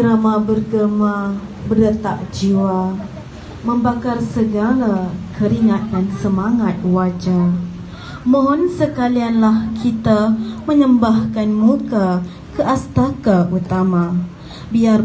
irama bergema, berdetak jiwa, membakar segala keringat dan semangat wajah. Mohon sekalianlah kita menyembahkan muka ke astaka utama. Biar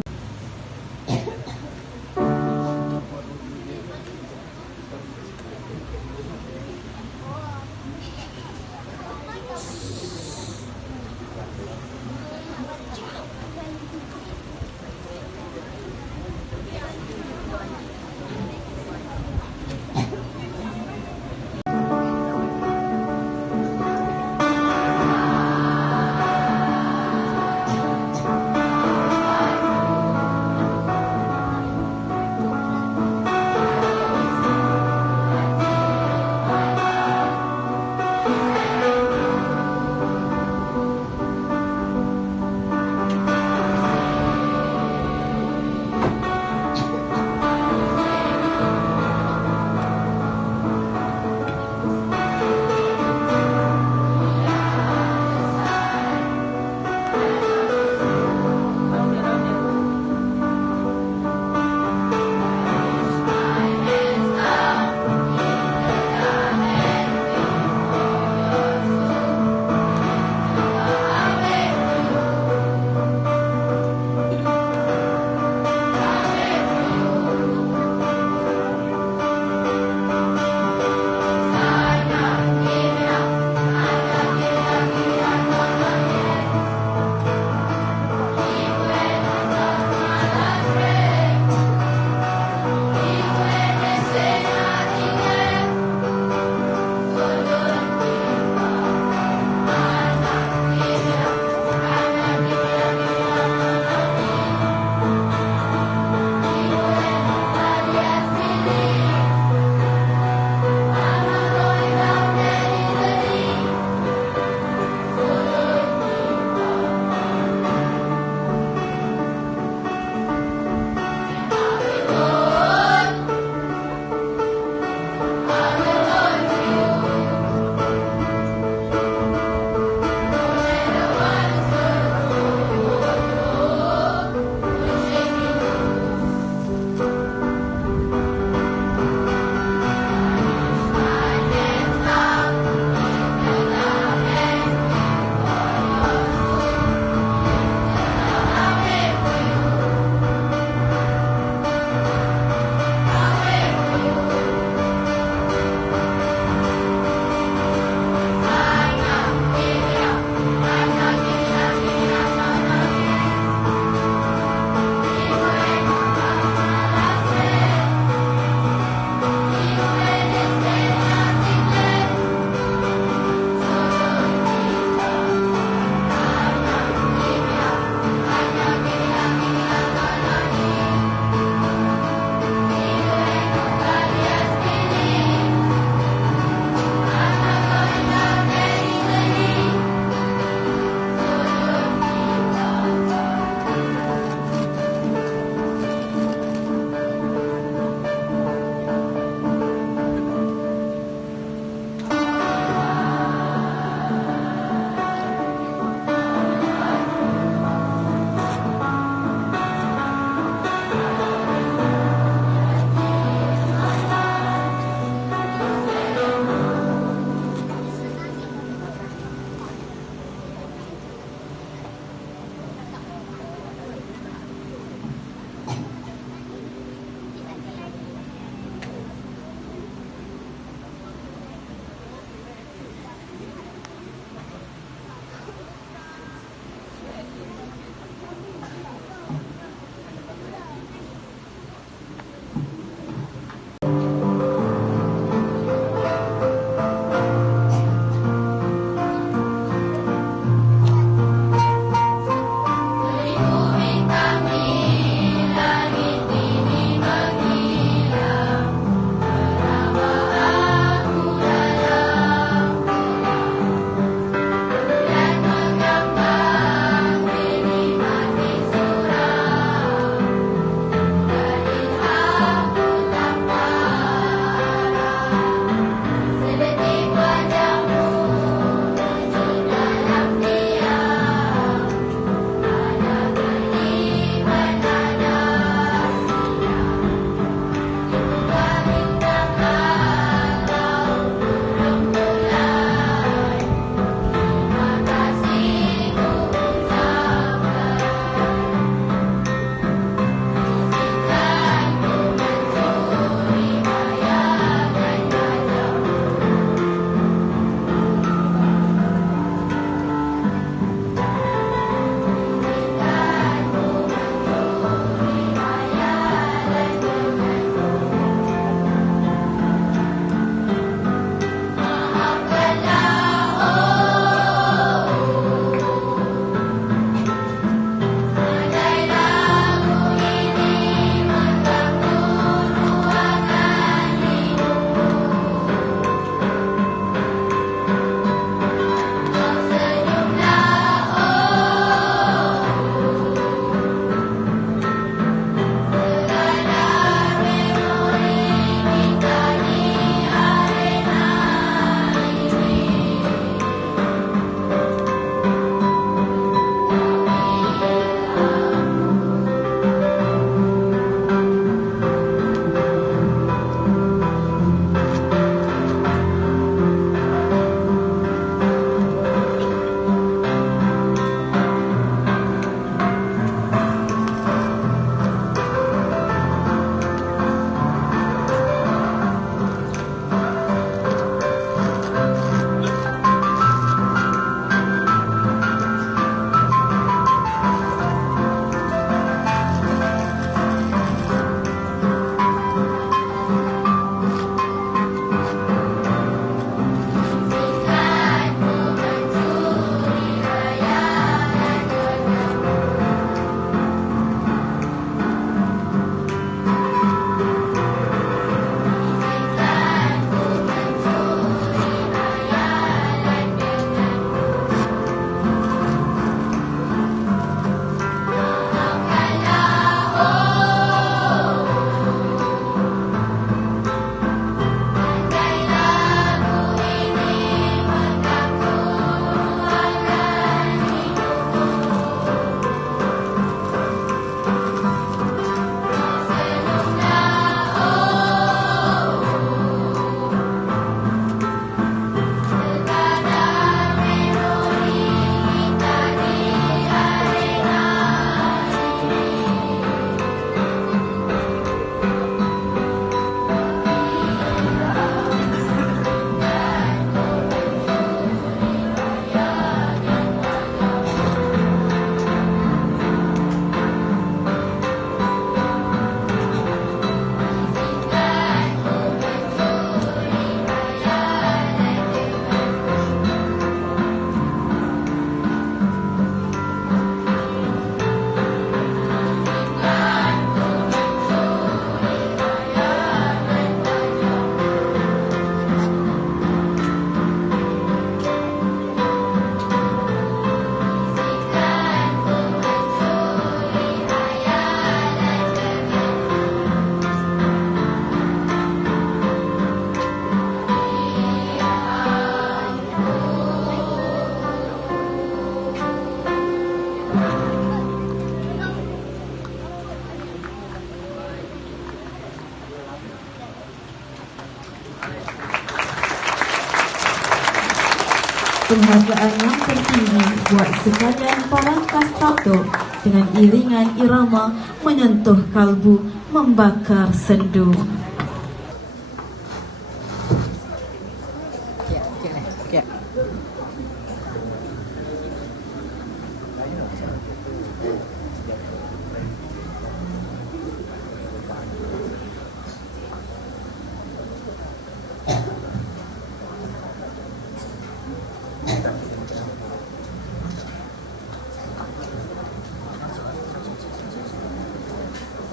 Penghargaan yang tertinggi buat sekalian parangkas tato dengan iringan irama menyentuh kalbu, membakar sendu.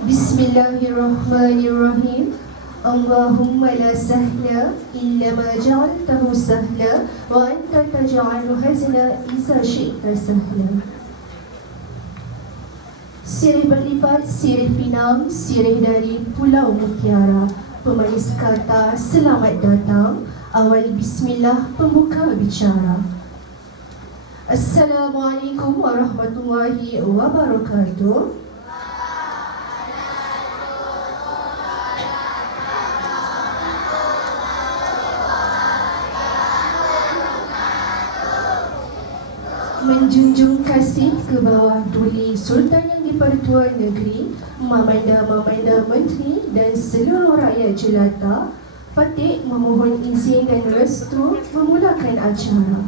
Bismillahirrahmanirrahim. Allahumma la sahla illa ma ja'altahu sahla wa anta taj'alu hazna idza syi'ta sahla. Sirih berlipat, sirih pinang, sirih dari Pulau Mutiara. Pemanis kata selamat datang. Awal bismillah, pembuka bicara. Assalamualaikum warahmatullahi wabarakatuh. Menjunjung kasih ke bawah duli Sultan yang di-Pertuan Negeri, Mamanda-Mamanda Menteri dan seluruh rakyat jelata, Patik memohon izin dan restu memulakan acara.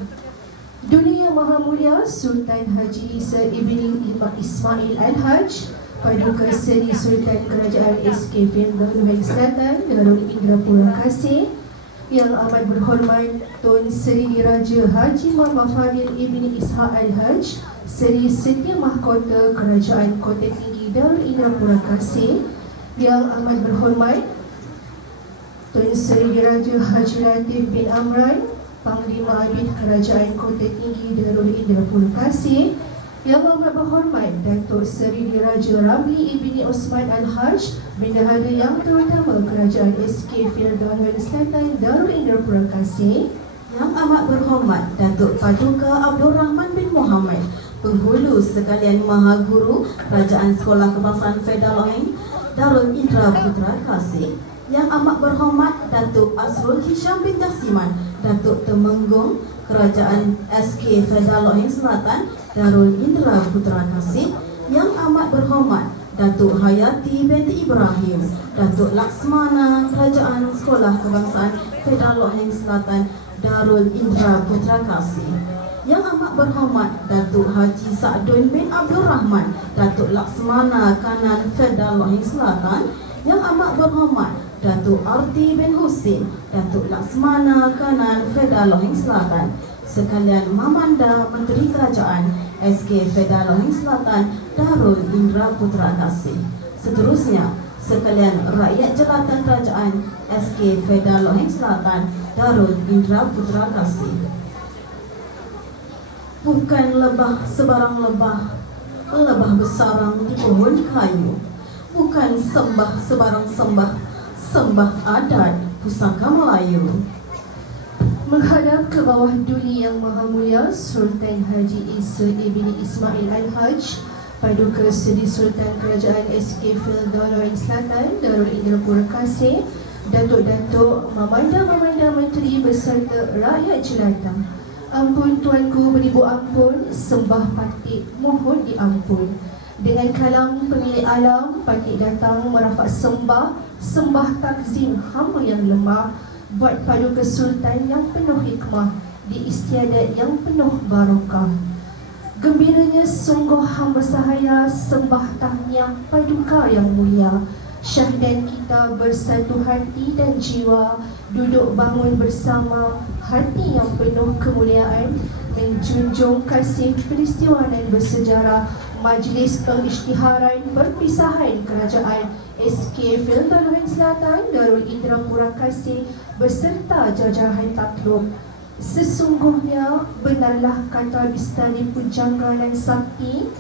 Duli Yang Maha Mulia Sultan Haji Isa Ibni Ismail Al-Haj, Paduka Seri Sultan Kerajaan SK Pahang Selatan Darul Indrapura Kasih, Yang amat berhormat Tun Seri Diraja Haji Muhammad Fadil Ibni Ishaq Al-Haj, Seri Setiausaha Mahkota Kerajaan Kota Tinggi Darul Indrapura Kasih, Yang amat berhormat Tun Seri Diraja Haji Latif bin Amran, Panglima Abid Kerajaan Kota Tinggi Darul Indrapura Kasih, Yang amat berhormat Datuk Seri Diraja Ramli Ibni Osman Al-Haj, Bendahara Yang Terutama Kerajaan SK Pahang Selatan Darul Indrapura Kasih, Yang amat berhormat Datuk Paduka Abdul Rahman bin Muhammad, Penghulu sekalian Maha Guru Kerajaan Sekolah Kebangsaan Fedaloeng Darul Indraputra Kasih, Yang amat berhormat Datuk Asrul Hisham bin Jasiman, Datuk Temenggung Kerajaan SK Fedaloeng Selatan Darul Indraputra Kasih, Yang amat berhormat Datuk Hayati binti Ibrahim, Datuk Laksmana Kerajaan Sekolah Kebangsaan Fedaloeng Selatan Darul Indraputra Kasih, Yang amat berhormat Datuk Haji Sa'dun bin Abdul Rahman, Datuk Laksmana Kanan Fedaloeng Selatan, Yang amat berhormat Datuk Arti bin Husin, Datuk Laksmana Kanan Fedaloeng Selatan, sekalian Mamanda Menteri Kerajaan SK Fedaloeng Selatan Darul Indraputra Kasih. Seterusnya, sekalian rakyat jelata Kerajaan SK Fedaloeng Selatan Darul Indraputra Kasih. Bukan lebah sebarang lebah, lebah bersarang di pohon kayu. Bukan sembah sebarang sembah, sembah adat pusaka Melayu. menghadap ke bawah duli Yang Maha Mulia Sultan Haji Isa Ibni Ismail Al-Haj, Paduka Seri Sultan Kerajaan SK Pahang Selatan Darul Indrapura Kasih, Datuk-datuk, Mamanda-mamanda Menteri beserta rakyat jelata. Ampun tuanku beribu ampun, sembah Patik mohon diampun. Dengan kalam pemilik alam, Patik datang merafak sembah takzim hamba yang lemah, buat Paduka Sultan yang penuh hikmah, di istiadat yang penuh barokah. Gembiranya sungguh hamba sahaya, sembah tahniah Paduka yang mulia. Syahdan kita bersatu hati dan jiwa, duduk bangun bersama, hati yang penuh kemuliaan, menjunjung kasih peristiwa dan bersejarah Majlis Pengisytiharan Perpisahan Kerajaan SK Pahang Selatan Darul Indrapura Kasih beserta jajaran takluk. Sesungguhnya benarlah kata Bistari Pujangga dan Sakti,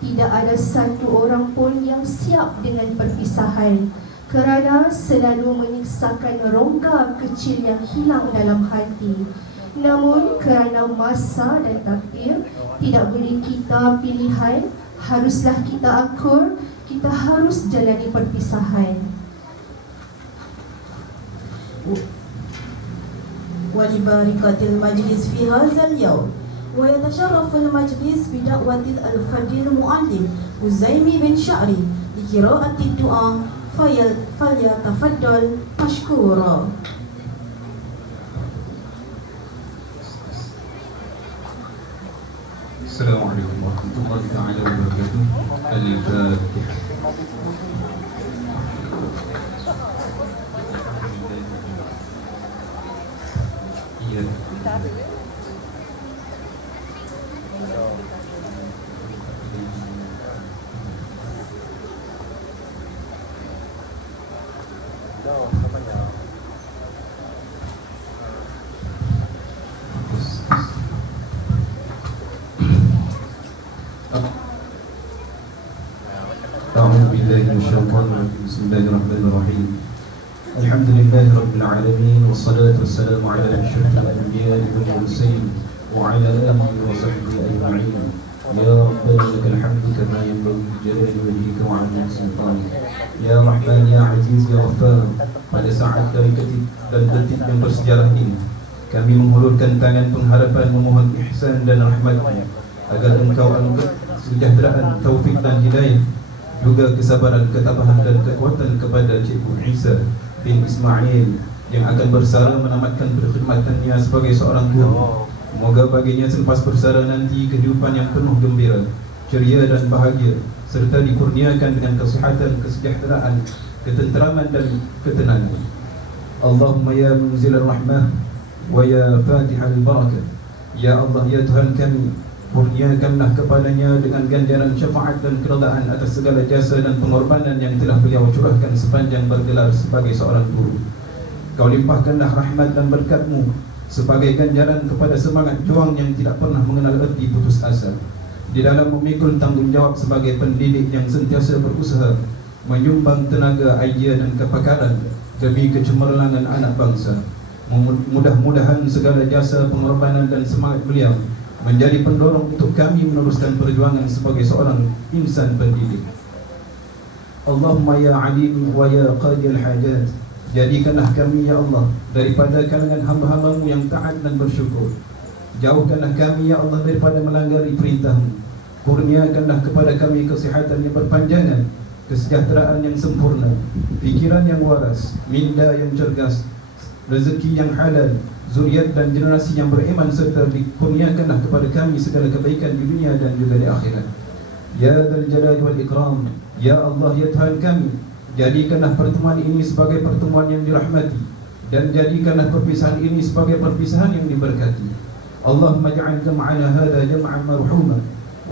tidak ada satu orang pun yang siap dengan perpisahan, kerana selalu menyiksakan rongga kecil yang hilang dalam hati. Namun kerana masa dan takdir, tidak boleh kita pilihan, haruslah kita akur, kita harus jalani perpisahan. ولبركة المجلس في هذا اليوم. ويتشرف المجلس بدعوة الفضيل المعلم أزيمي بن شعري لقراءة الدعاء فليتفضل مشكورا. السلام عليكم ورحمة الله تعالى وبركاته. الفاتحة. أعوذ بالله من الشيطان الرجيم. بسم الله الرحمن الرحيم. الحمد لله رب العالمين والصلاة والسلام على أشرف الأنبياء والمرسلين وعلى آله وصحبه أجمعين. يا ربنا لك الحمد كما ينبغي لجلال وجهك وعظيم سلطانك. Ya Rahman, Ya Aziz, Ya Ghaffar. Pada saat dari detik yang bersejarah ini, kami mengulurkan tangan pengharapan memohon ihsan dan rahmat-Mu agar Engkau angkat kesejahteraan, taufik dan hidayah, juga kesabaran, ketabahan dan kekuatan kepada Cikgu Isa bin Ismail yang akan bersara menamatkan perkhidmatannya sebagai seorang guru. Semoga baginya selepas bersara nanti kehidupan yang penuh gembira, ceria dan bahagia, serta dikurniakan dengan kesihatan, kesejahteraan, ketenteraman dan ketenangan. Allahumma ya munzilal rahmah wa ya fatihal barakah. Ya Allah, ya Tuhan kami, kurniakanlah kepadanya dengan ganjaran syafaat dan keredaan atas segala jasa dan pengorbanan yang telah beliau curahkan sepanjang bergelar sebagai seorang guru. Kau limpahkanlah rahmat dan berkat-Mu sebagai ganjaran kepada semangat juang yang tidak pernah mengenal erti putus asa, di dalam memikul tanggungjawab sebagai pendidik yang sentiasa berusaha menyumbang tenaga, idea dan kepakaran demi kecemerlangan anak bangsa. Mudah-mudahan segala jasa, pengorbanan dan semangat beliau menjadi pendorong untuk kami meneruskan perjuangan sebagai seorang insan pendidik. Allahumma ya alim wa ya qadil hajat, jadikanlah kami ya Allah daripada kalangan hamba-hamba-Mu yang taat dan bersyukur. Jauhkanlah kami ya Allah daripada melanggar perintah-Mu. Kurniakanlah kepada kami kesihatan yang berpanjangan, kesejahteraan yang sempurna, fikiran yang waras, minda yang cergas, rezeki yang halal, zuriat dan generasi yang beriman, serta dikurniakanlah kepada kami segala kebaikan di dunia dan juga di akhirat. Ya Dzal Jalali wal Ikram, ya Allah, ya Tuhan kami, jadikanlah pertemuan ini sebagai pertemuan yang dirahmati, dan jadikanlah perpisahan ini sebagai perpisahan yang diberkati. Allahumma ja'al jam'ana hadha jam'an marhuma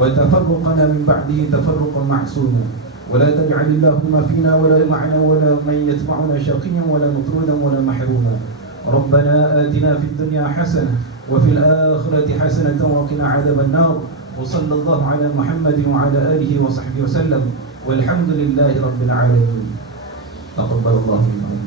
wa tafarruqana min ba'dihi tafarruqan ma'suma wa la taj'al Allahumma fina wa la ma'ana wa la man yatba'una shaqiyan wa la mutrudan wa la mahruma. ربنا آتنا في الدنيا حسنة وفي الآخرة حسنة وقنا عذاب النار وصلى الله على محمد وعلى آله وصحبه وسلم والحمد لله رب العالمين. تقبل الله منكم.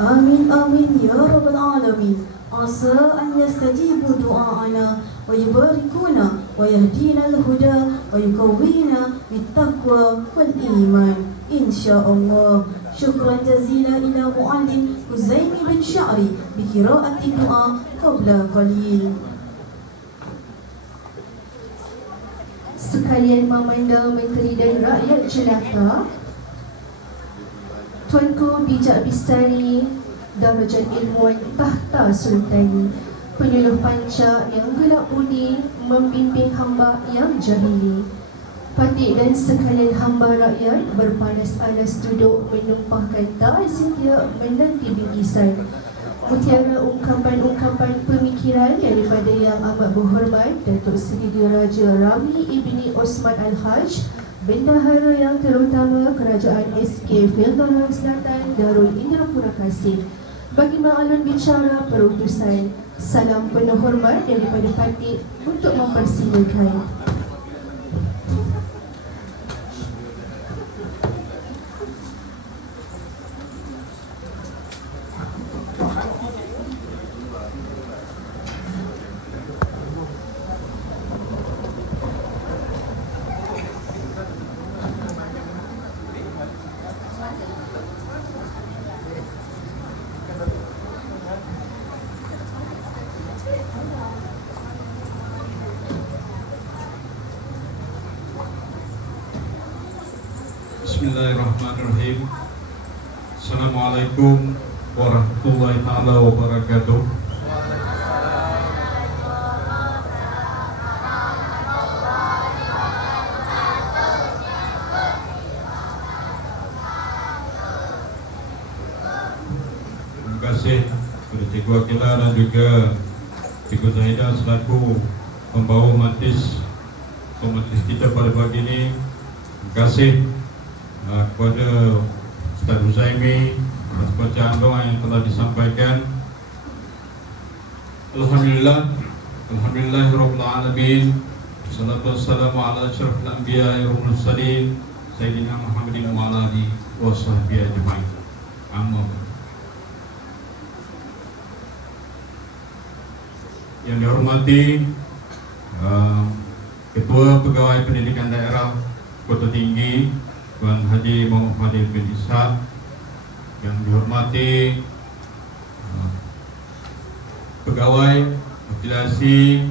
آمين آمين يا رب العالمين. عسى أن يستجيبوا دعاءنا ويباركونا ويهدينا الهدى ويقوينا بالتقوى والإيمان إن شاء الله. شكرا جزيلا إلى معلم أزيمي بن شعري بقراءة الدعاء قبل قليل. Sekalian memandang menteri dan rakyat jelata, Tuanku Bijak Bistari Darajat Ilmuwan Tahta Sultani, penyuluh panca yang gelap budi membimbing hamba yang jahili. Patik dan sekalian hamba rakyat berpanas alas duduk menumpahkan ta'ziah menanti bingkisan. Mutiara ungkapan-ungkapan pemikiran daripada Yang Amat Berhormat Datuk Seri Diraja Rami Ibni Osman Al-Haj, Bendahara yang terutama Kerajaan SK Fildara Selatan Darul Indrapura Kasih. Bagi ma'alun bicara perutusan, salam penuh hormat daripada Patik untuk mempersilakan. Bismillahirrahmanirrahim. Assalamualaikum warahmatullahi taala wabarakatuh. Terima kasih kepada Cikgu Akila dan juga Cikgu Zahidah selaku pembawa majlis kita pada pagi ini. Terima kasih kepada Ustaz Huzaimi atas bacaan doa yang telah disampaikan. Alhamdulillahirabbil alamin. Wassalatu wassalamu ala asyrafil anbiya'i wal mursalin sayyidina Muhammadin wa ala alihi washabbihi ajmain. Amma ba'd. Yang dihormati Ketua Pegawai Pendidikan Daerah Kota Tinggi Tuan Haji Muhammad Fadil bin Ishaq, yang dihormati Pegawai Afiliasi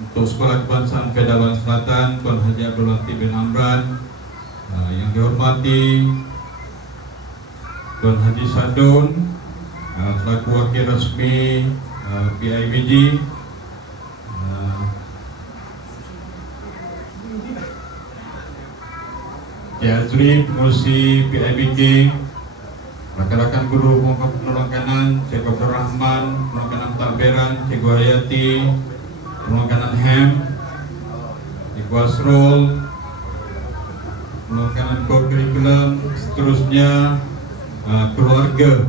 untuk Sekolah Kebangsaan Kedah Loyang Selatan Tuan Haji Abdul Latif bin Amran, yang dihormati Tuan Haji Sadun selaku Wakil Resmi PIBG, Cik Azri pengurusi PIBG, rakan-rakan guru penolong kanan, Cik Abdul Rahman penolong kanan takbiran, Cikgu Hayati penolong kanan HEM, Cikgu Asrul penolong kanan core curriculum, seterusnya keluarga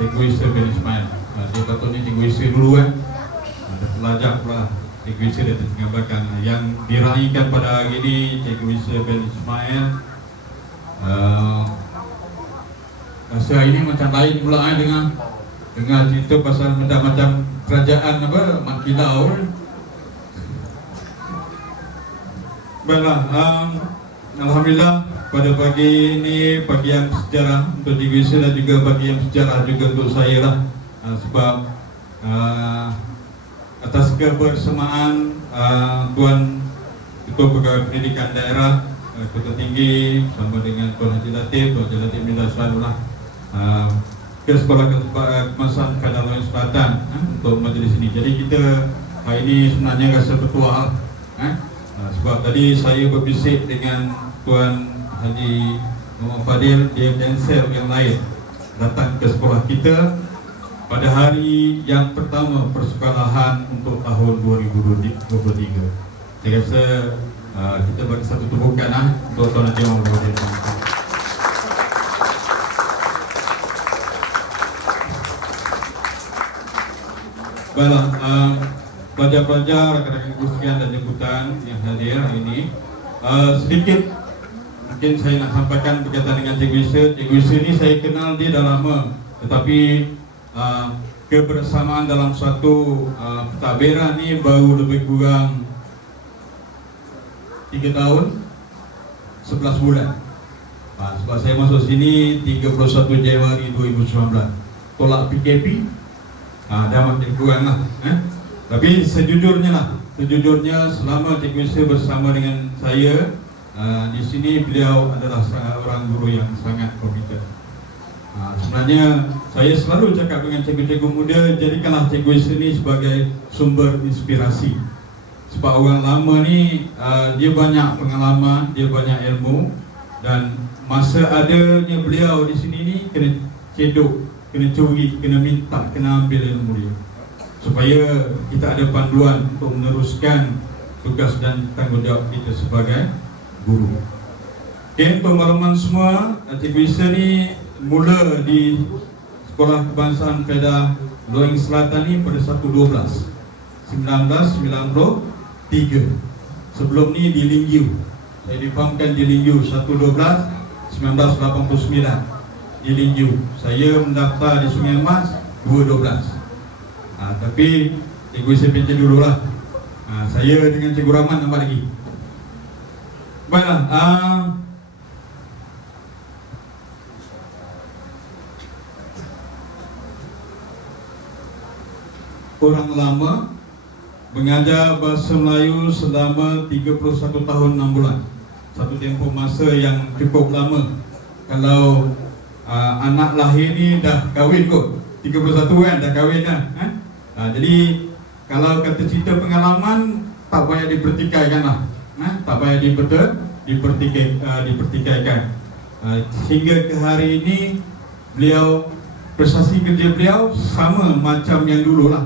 Cikgu Isa bin Ismail. Dia patutnya Cikgu Isa dulu kan. Ada pelajar pula Cikgu Isa di tengah belakang. Yang diraihkan pada hari ini Cikgu Isa bin Ismail. Rasa ini macam lain pula dengan cerita pasal macam kerajaan apa Mak Kilau. Baiklah, alhamdulillah pada pagi ini pagi yang sejarah untuk Cikgu Isa dan juga pagi yang sejarah juga untuk saya lah, sebab atas kebersamaan Tuan Ketua Pegawai Pendidikan Daerah Kota Tinggi bersama dengan Tuan Haji Latif, Tuan Haji Latif bin Dasarullah ke Sekolah Kebangsaan Kedah Loyang Selatan untuk majlis ini. Jadi kita hari ini sebenarnya rasa bertuah sebab tadi saya berbisik dengan Tuan Haji Muhammad Fadil, dia cancel yang lain datang ke sekolah kita pada hari yang pertama persekolahan untuk tahun 2023. Saya rasa kita bagi satu tepukan untuk Tuan Haji Muhammad Fadil. Baiklah, pelajar-pelajar, rakan-rakan sekalian dan jemputan yang hadir hari ini, sedikit mungkin saya nak sampaikan berkaitan dengan Cikgu Isa. Cikgu Isa ni saya kenal dia dah lama, tetapi kebersamaan dalam suatu pentadbiran ni baru lebih kurang 3 tahun 11 bulan. Sebab saya masuk sini 31 Januari 2019, tolak PKP, dah makin kurang lah. Tapi sejujurnya selama Cikgu Isa bersama dengan saya di sini, beliau adalah seorang guru yang sangat kompeten. Sebenarnya saya selalu cakap dengan cikgu-cikgu muda, jadikanlah Cikgu Isa ni sebagai sumber inspirasi. Sebab orang lama ni dia banyak pengalaman, dia banyak ilmu, dan masa adanya beliau di sini ni kena cedok, kena curi, kena minta, kena ambil ilmu dia, supaya kita ada panduan untuk meneruskan tugas dan tanggungjawab kita sebagai guru. Okay, untuk makluman semua, Cikgu Isa ni mula di Sekolah Kebangsaan Kedah Loyang Selatan ni pada 1/12/1993. Sebelum ni di Lingyu, saya difahamkan di Lingyu 1/12/1989 di Lingyu. Saya mendaftar di Sungai Emas 2/12. Tapi Cikgu Isa pencet dululah. Saya dengan Cikgu Rahman tambah lagi. Baiklah, orang lama mengajar bahasa Melayu selama 31 tahun 6 bulan. Satu tempoh masa yang cukup lama. Kalau anak lahir ni dah kahwin kot, 31 kan dah kahwin dah. Jadi kalau kata cerita pengalaman tak payah dipertikaikan lah. Tak payah dipertikaikan. Sehingga ke hari ini beliau, prestasi kerja beliau sama macam yang dulu lah.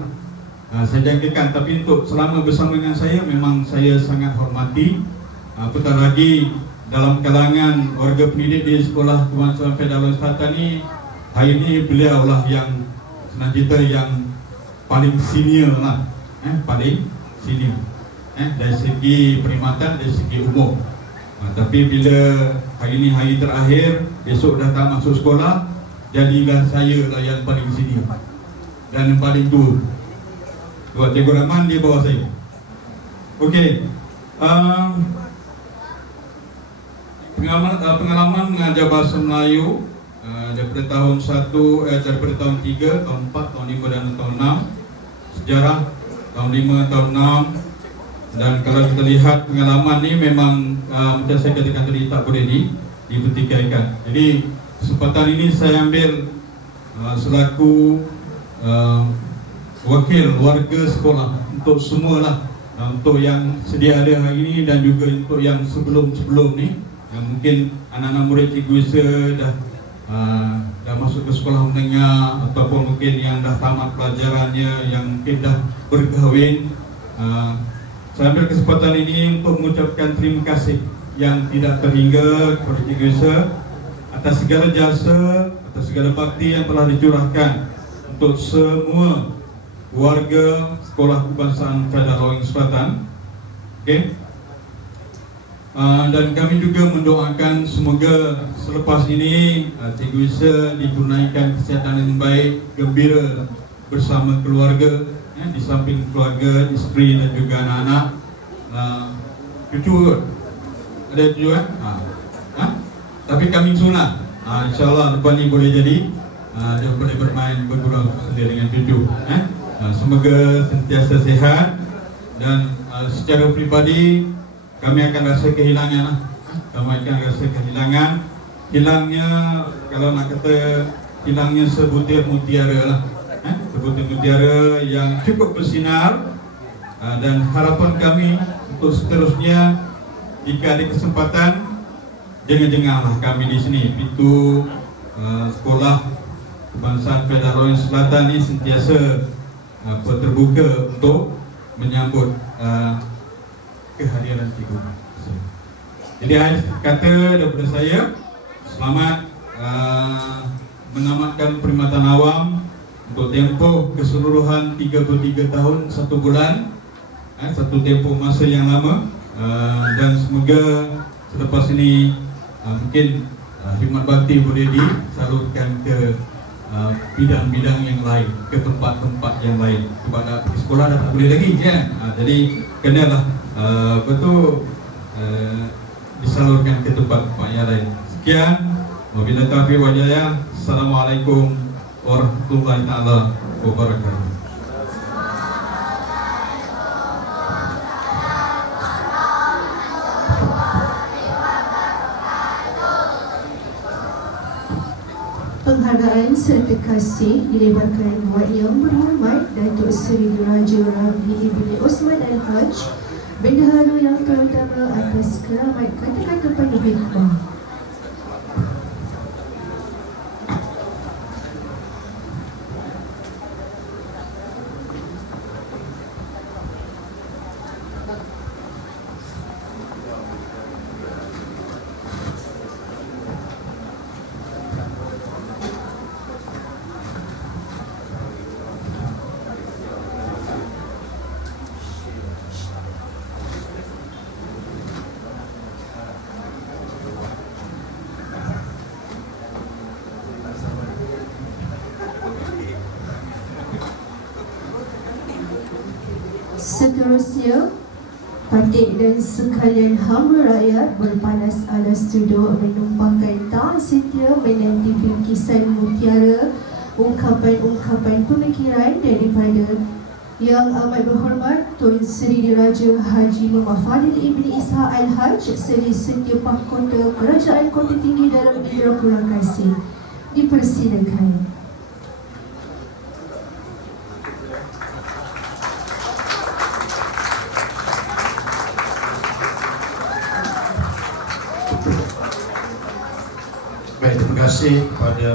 Saya jangkakan, tapi untuk selama bersama dengan saya memang saya sangat hormati. Apatah lagi dalam kalangan warga pendidik di Sekolah Kebangsaan Federal Selatan ni, hari ini beliau lah yang senang cerita yang paling senior lah, paling senior dari segi perkhidmatan, dari segi umur. Tapi bila hari ini hari terakhir, besok dah tak masuk sekolah, jadilah saya lah yang paling senior dan yang paling tua. Buat Cikgu Rahman di bawah saya. Okey. Pengalaman mengajar bahasa Melayu daripada tahun 3, tahun 4, tahun 5 dan tahun 6. Sejarah tahun 5, tahun 6. Dan kalau kita lihat pengalaman ni memang macam saya katakan tadi tak boleh dipertikaikan. Jadi kesempatan ini saya ambil selaku wakil warga sekolah untuk semualah, untuk yang sedia ada hari ini dan juga untuk yang sebelum-sebelum ni. Yang mungkin anak-anak murid Cikgu Isa dah masuk ke sekolah menengah, ataupun mungkin yang dah tamat pelajarannya, yang mungkin dah berkahwin. Saya ambil kesempatan ini untuk mengucapkan terima kasih yang tidak terhingga kepada Cikgu Isa atas segala jasa, atas segala bakti yang telah dicurahkan untuk semua warga Sekolah Kebangsaan Federal Selatan. Okey. Dan kami juga mendoakan semoga selepas ini Cikgu Isa dikurniakan kesihatan yang baik, gembira bersama keluarga, di samping keluarga, isteri dan juga anak-anak. Cucu kot? Ada cucu kan? Tapi kami sunat. InsyaAllah lepas ni boleh jadi dia boleh bermain bergurau sendiri dengan cucu. Semoga sentiasa sihat. Dan secara peribadi kami akan rasa kehilangan. Hilangnya, kalau nak kata hilangnya sebutir mutiara lah. Sebutir mutiara yang cukup bersinar. Dan harapan kami untuk seterusnya, jika ada kesempatan, jangan-janganlah kami di sini, pintu Sekolah Kebangsaan Federal Selatan ini sentiasa terbuka untuk menyambut kehadiran cikgu. Jadi akhir kata daripada saya, selamat menamatkan perkhidmatan awam untuk tempoh keseluruhan 33 tahun 1 bulan, satu tempoh masa yang lama, dan semoga selepas ini mungkin khidmat bakti boleh disalurkan ke bidang-bidang yang lain, ke tempat-tempat yang lain. Sebab nak pergi sekolah dah tak boleh lagi kan. Jadi kenalah betul disalurkan ke tempat-tempat yang lain. Sekian, wabillahi taufiq wal hidayah. Assalamualaikum warahmatullahi taala wabarakatuh. Penghargaan serta kasih dilebarkan buat Yang Berhormat Datuk Seri Raja Ramli Ibn Osman Al-Haj, Bendahara yang terutama atas keramat kata-kata penuh hikmah. Seterusnya, Patik dan sekalian hamba rakyat berpanas-alas duduk menumpahkan taat setia menanti bingkisan mutiara ungkapan-ungkapan pemikiran daripada Yang amat berhormat Tun Sri Diraja Haji Muhammad Fadil Ibni Isa Al-Haj Seri Setiausaha Kota Kerajaan Kota Tinggi Dalam Indrapura Kasih. Dipersilakan. Baik, terima kasih kepada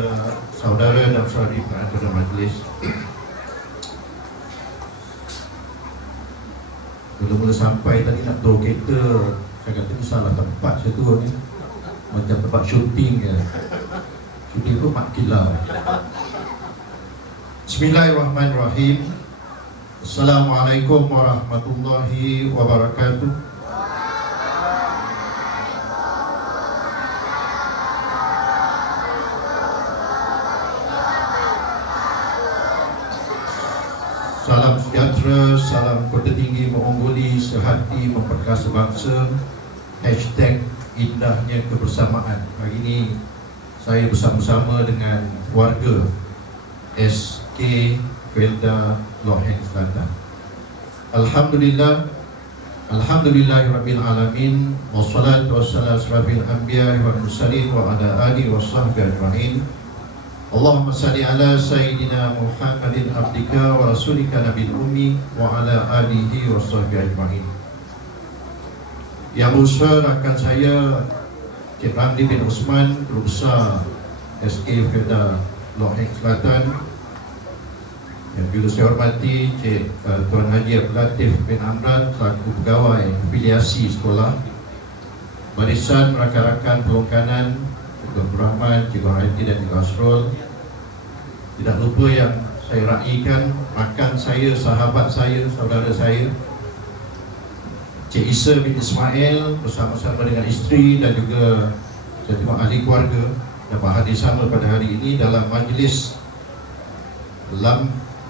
saudara dan saudari penonton majlis. Mula-mula sampai tadi nak turun kereta, saya kata ni salah tempat saya turun ni. Macam tempat syuting je. Syuting tu Mak Kilau. Bismillahirrahmanirrahim. Assalamualaikum warahmatullahi wabarakatuh. Salam sejahtera, salam Kota Tinggi mengungguli, sehati memperkasa bangsa. #indahnya kebersamaan. Hari ini saya bersama-sama dengan warga SK Felda Loheng Selatan. Alhamdulillah, alhamdulillahirabbil alamin, wassalatu wassalamu asrafil anbiya wal mursalin wa ala alihi washabbihi ajmain. Allahumma salli ala Sayyidina Muhammadin abdika wa rasulika nabil ummi wa ala alihi wa sahbihi ajma'in. Yang besar rakan saya Cik Ramli bin Osman, Guru Besar SK Felda Loheng Selatan. Yang juga saya hormati Cik Tuan Haji Abdul Latif bin Amran selaku pegawai afiliasi sekolah. Barisan rakan-rakan pelongkanan Tuan Rahman, Cikgu Haiti dan Cikgu Asrul. Tidak lupa yang saya raikan rakan saya, sahabat saya, saudara saya Cik Isa bin Ismail bersama-sama dengan isteri dan juga saya tengok ahli keluarga dapat hadir sama pada hari ini dalam majlis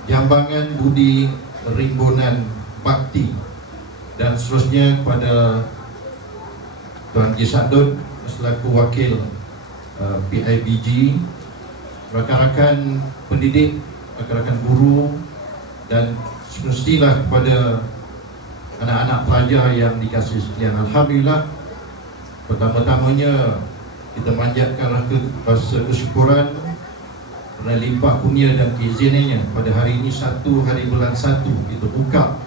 Jambangan Budi Rimbunan Bakti, dan seterusnya kepada Tuan Haji Sadun selaku wakil PIBG, rakan-rakan pendidik, rakan-rakan guru, dan semestilah kepada anak-anak pelajar yang dikasihi sekalian. Alhamdulillah, pertama-tamanya kita manjatkan rasa kesyukuran kerana limpah kurnia dan keizinannya. Pada hari ini 1 hari bulan 1 kita buka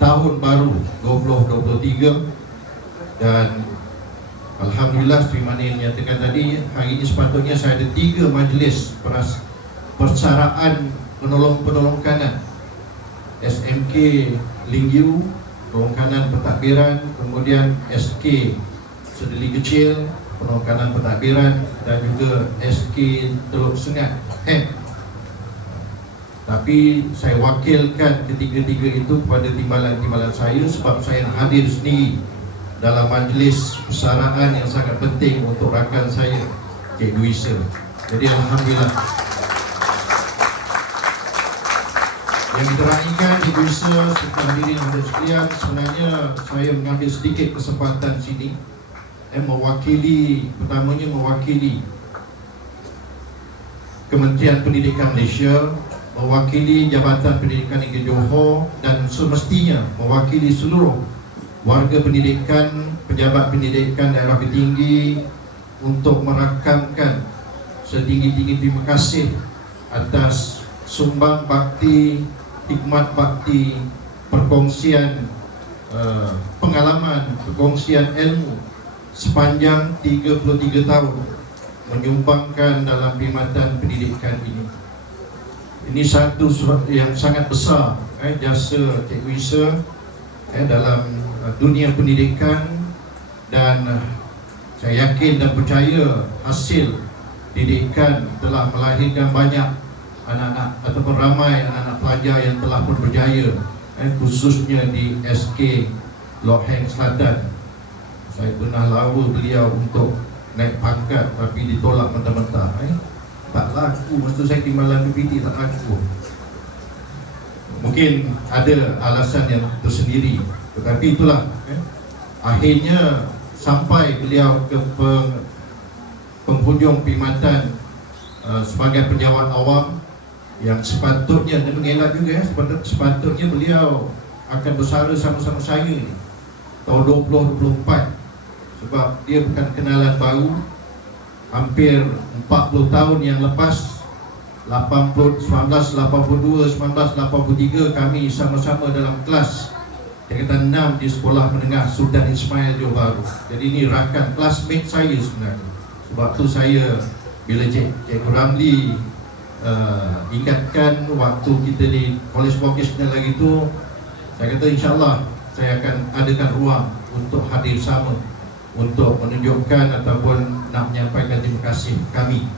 tahun baru 2023, dan alhamdulillah seperti mana yang dinyatakan tadi, hari ini sepatutnya saya ada 3 majlis persaraan penolong kanan SMK Lingyu, penolong kanan pentadbiran, kemudian SK Sedeli Kecil, penolong kanan pentadbiran, dan juga SK Teluk Sengat. Tapi saya wakilkan ketiga-tiga itu kepada timbalan-timbalan saya sebab saya nak hadir sendiri dalam majlis persaraan yang sangat penting untuk rakan saya Cikgu Isa. Jadi alhamdulillah yang kita raikan Cikgu Isa serta hadirin hadirin sekalian. Sebenarnya saya mengambil sedikit kesempatan sini pertamanya mewakili Kementerian Pendidikan Malaysia, mewakili Jabatan Pendidikan Negeri Johor, dan semestinya mewakili seluruh warga pendidikan, pejabat pendidikan daerah tertinggi untuk merakamkan setinggi-tinggi terima kasih atas sumbang bakti, hikmat bakti, perkongsian pengalaman, perkongsian ilmu sepanjang 33 tahun menyumbangkan dalam perkhidmatan pendidikan ini. Ini satu yang sangat besar jasa Cikgu Isa dalam dunia pendidikan, dan saya yakin dan percaya hasil didikan telah melahirkan banyak anak-anak ataupun ramai anak-anak pelajar yang telah pun berjaya, khususnya di SK Loheng Selatan. Saya pernah lawa beliau untuk naik pangkat tapi ditolak mentah-mentah. Tak laku, masa saya timbalan PPT tak laku. Mungkin ada alasan yang tersendiri, tetapi itulah akhirnya sampai beliau ke penghujung perkhidmatan sebagai pejabat awam yang sepatutnya, dan mengelak juga ya, sepatutnya beliau akan bersara sama-sama saya ni tahun 2024, sebab dia bukan kenalan baru. Hampir 40 tahun yang lepas, 1982, 1983 kami sama-sama dalam kelas tingkatan 6 di Sekolah Menengah Sultan Ismail Johor Bahru. Jadi ini rakan classmate saya sebenarnya. Sebab tu saya bila Cikgu Ramli ingatkan waktu kita di College Vocational lagi tu, saya kata insyaAllah saya akan adakan ruang untuk hadir sama, untuk menunjukkan ataupun nak menyampaikan terima kasih kami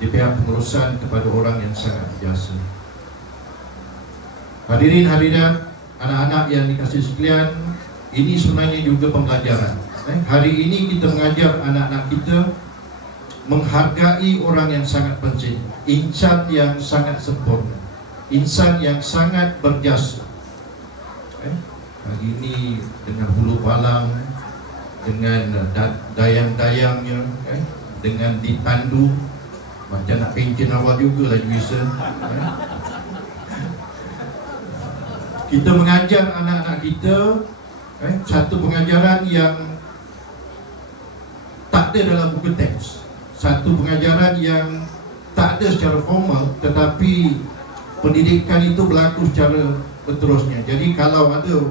di pihak pengurusan kepada orang yang sangat biasa. Hadirin hadirat, anak-anak yang dikasihi sekalian, ini sebenarnya juga pembelajaran. Hari ini kita mengajar anak-anak kita menghargai orang yang sangat penting, insan yang sangat sempurna, insan yang sangat berjasa. Hari ini dengan hulu balang, dengan dayang-dayangnya, dengan ditandu, macam nak pencen awal juga lah bisa. Kita mengajar anak-anak kita satu pengajaran yang tak ada dalam buku teks, satu pengajaran yang tak ada secara formal, tetapi pendidikan itu berlaku secara berterusnya. Jadi kalau ada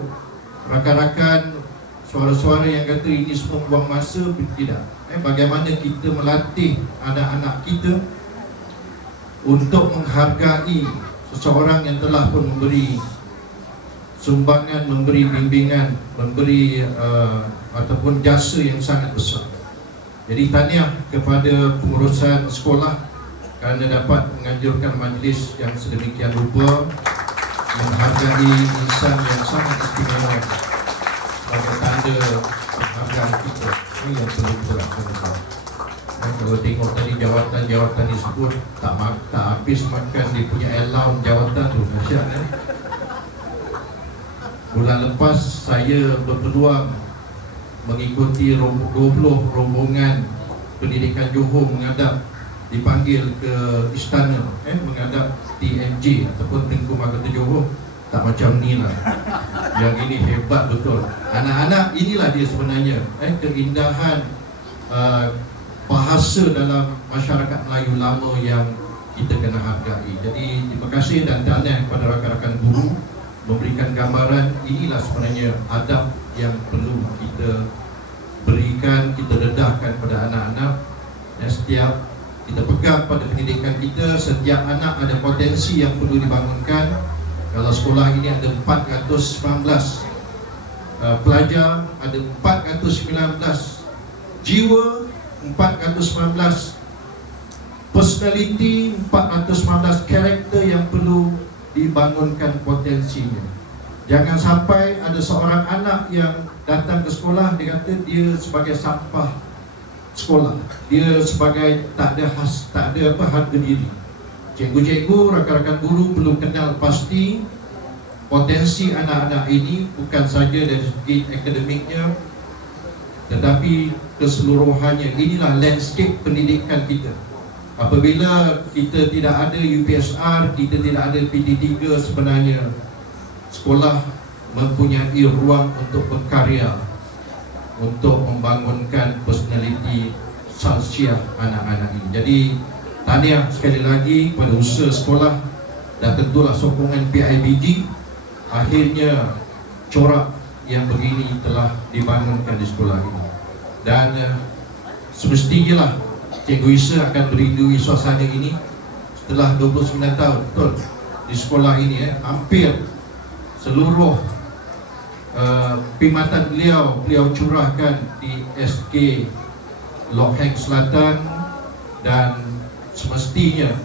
rakan-rakan suara-suara yang kata ini semua buang masa, tidak. Bagaimana kita melatih anak-anak kita untuk menghargai seseorang yang telah pun memberi sumbangan, memberi bimbingan, memberi ataupun jasa yang sangat besar. Jadi tahniah kepada pengurusan sekolah kerana dapat menganjurkan majlis yang sedemikian rupa menghargai insan yang sangat istimewa sebagai tanda penghargaan kita. Ini yang perlu kita lakukan. Kalau tengok tadi jawatan disebut tak habis makan dia punya allowance jawatan tu, dahsyat kan? Bulan lepas saya berpeluang mengikuti 20 rombongan pendidikan Johor menghadap, dipanggil ke istana, menghadap TMJ ataupun Tengku Mahkota Johor. Tak macam ni lah. Yang ini hebat betul. Anak-anak inilah dia sebenarnya keindahan bahasa dalam masyarakat Melayu lama yang kita kena hargai. Jadi terima kasih dan tahniah kepada rakan-rakan guru memberikan gambaran inilah sebenarnya adab yang perlu kita berikan, kita dedahkan pada anak-anak. Setiap kita pegang pada pendidikan kita, setiap anak ada potensi yang perlu dibangunkan. Kalau sekolah ini ada 419 pelajar, ada 419 jiwa, 419 personality, 419 karakter yang perlu dibangunkan potensinya. Jangan sampai ada seorang anak yang datang ke sekolah, dia kata dia sebagai sampah sekolah, dia sebagai tak ada harga diri. Cikgu-cikgu, rakan-rakan guru perlu kenal pasti potensi anak-anak ini, bukan saja dari segi akademiknya tetapi keseluruhannya. Inilah landscape pendidikan kita. Apabila kita tidak ada UPSR, kita tidak ada PT3, sebenarnya sekolah mempunyai ruang untuk berkarya, untuk membangunkan personality salsiah anak-anak ini. Jadi tahniah sekali lagi pada usaha sekolah dan tentulah sokongan PIBG. Akhirnya corak yang begini telah dibangunkan di sekolah ini. Dan semestinya lah Cikgu Isa akan merindui suasana ini setelah 29 tahun betul di sekolah ini. Hampir seluruh perkhidmatan beliau curahkan di SK Loch Heng Selatan. Dan semestinya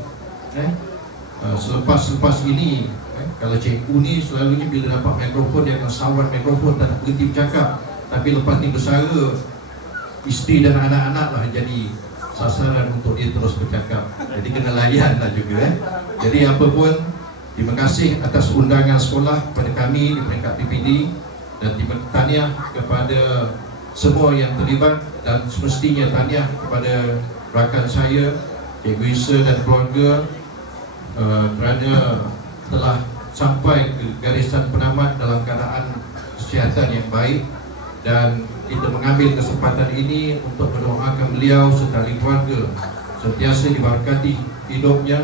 selepas ini kalau cikgu ni selalunya bila dapat mikrofon dia akan sawan mikrofon, tak nak berhenti bercakap. Tapi lepas ni bersara, isteri dan anak-anak lah jadi sasaran untuk dia terus bercakap. Jadi kena layan lah juga. Jadi apa pun, terima kasih atas undangan sekolah kepada kami di peringkat PPD. Dan tahniah kepada semua yang terlibat. Dan semestinya tahniah kepada rakan saya Cikgu Isa dan keluarga kerana telah sampai ke garisan penamat dalam keadaan kesihatan yang baik, dan kita mengambil kesempatan ini untuk mendoakan beliau serta ahli keluarga sentiasa diberkati hidupnya,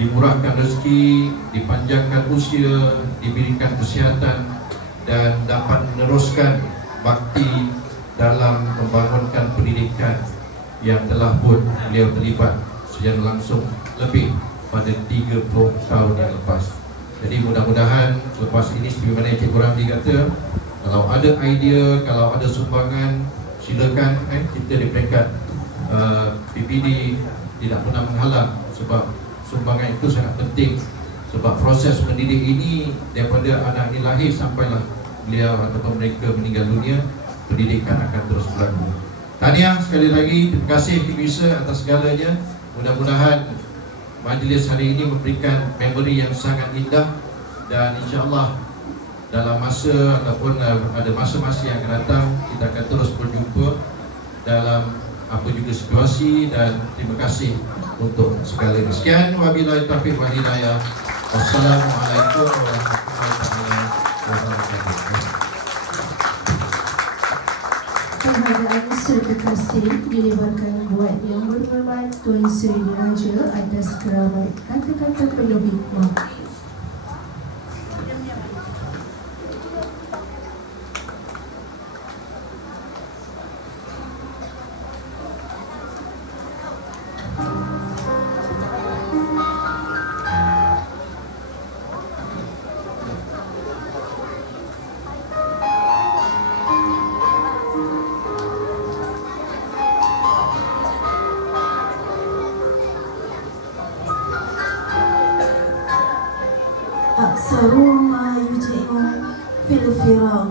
dimurahkan rezeki, dipanjangkan usia, diberikan kesihatan, dan dapat meneruskan bakti dalam membangunkan pendidikan yang telah pun beliau terlibat secara langsung lebih pada 30 tahun yang lepas. Jadi mudah-mudahan selepas ini seperti mana Encik Ramli kata, kalau ada idea, kalau ada sumbangan, silakan. Kita di peringkat PPD tidak pernah menghalang, sebab sumbangan itu sangat penting. Sebab proses mendidik ini daripada anak ini lahir sampailah beliau ataupun mereka meninggal dunia, pendidikan akan terus berlaku. Tahniah sekali lagi, terima kasih Bisa atas segalanya. Mudah-mudahan majlis hari ini memberikan memori yang sangat indah, dan insya-Allah dalam masa ataupun ada masa-masa yang akan datang kita akan terus berjumpa dalam apa juga situasi, dan terima kasih untuk segalanya. Sekian, wabillahi taufiq wal hidayah. Wassalamualaikum warahmatullahi wabarakatuh. Penghargaan serta kasih dilibatkan buat Yang Berhormat Tuan Sri Diraja atas keramat kata-kata penuh hikmah. أكثر ما يجيء في الفراق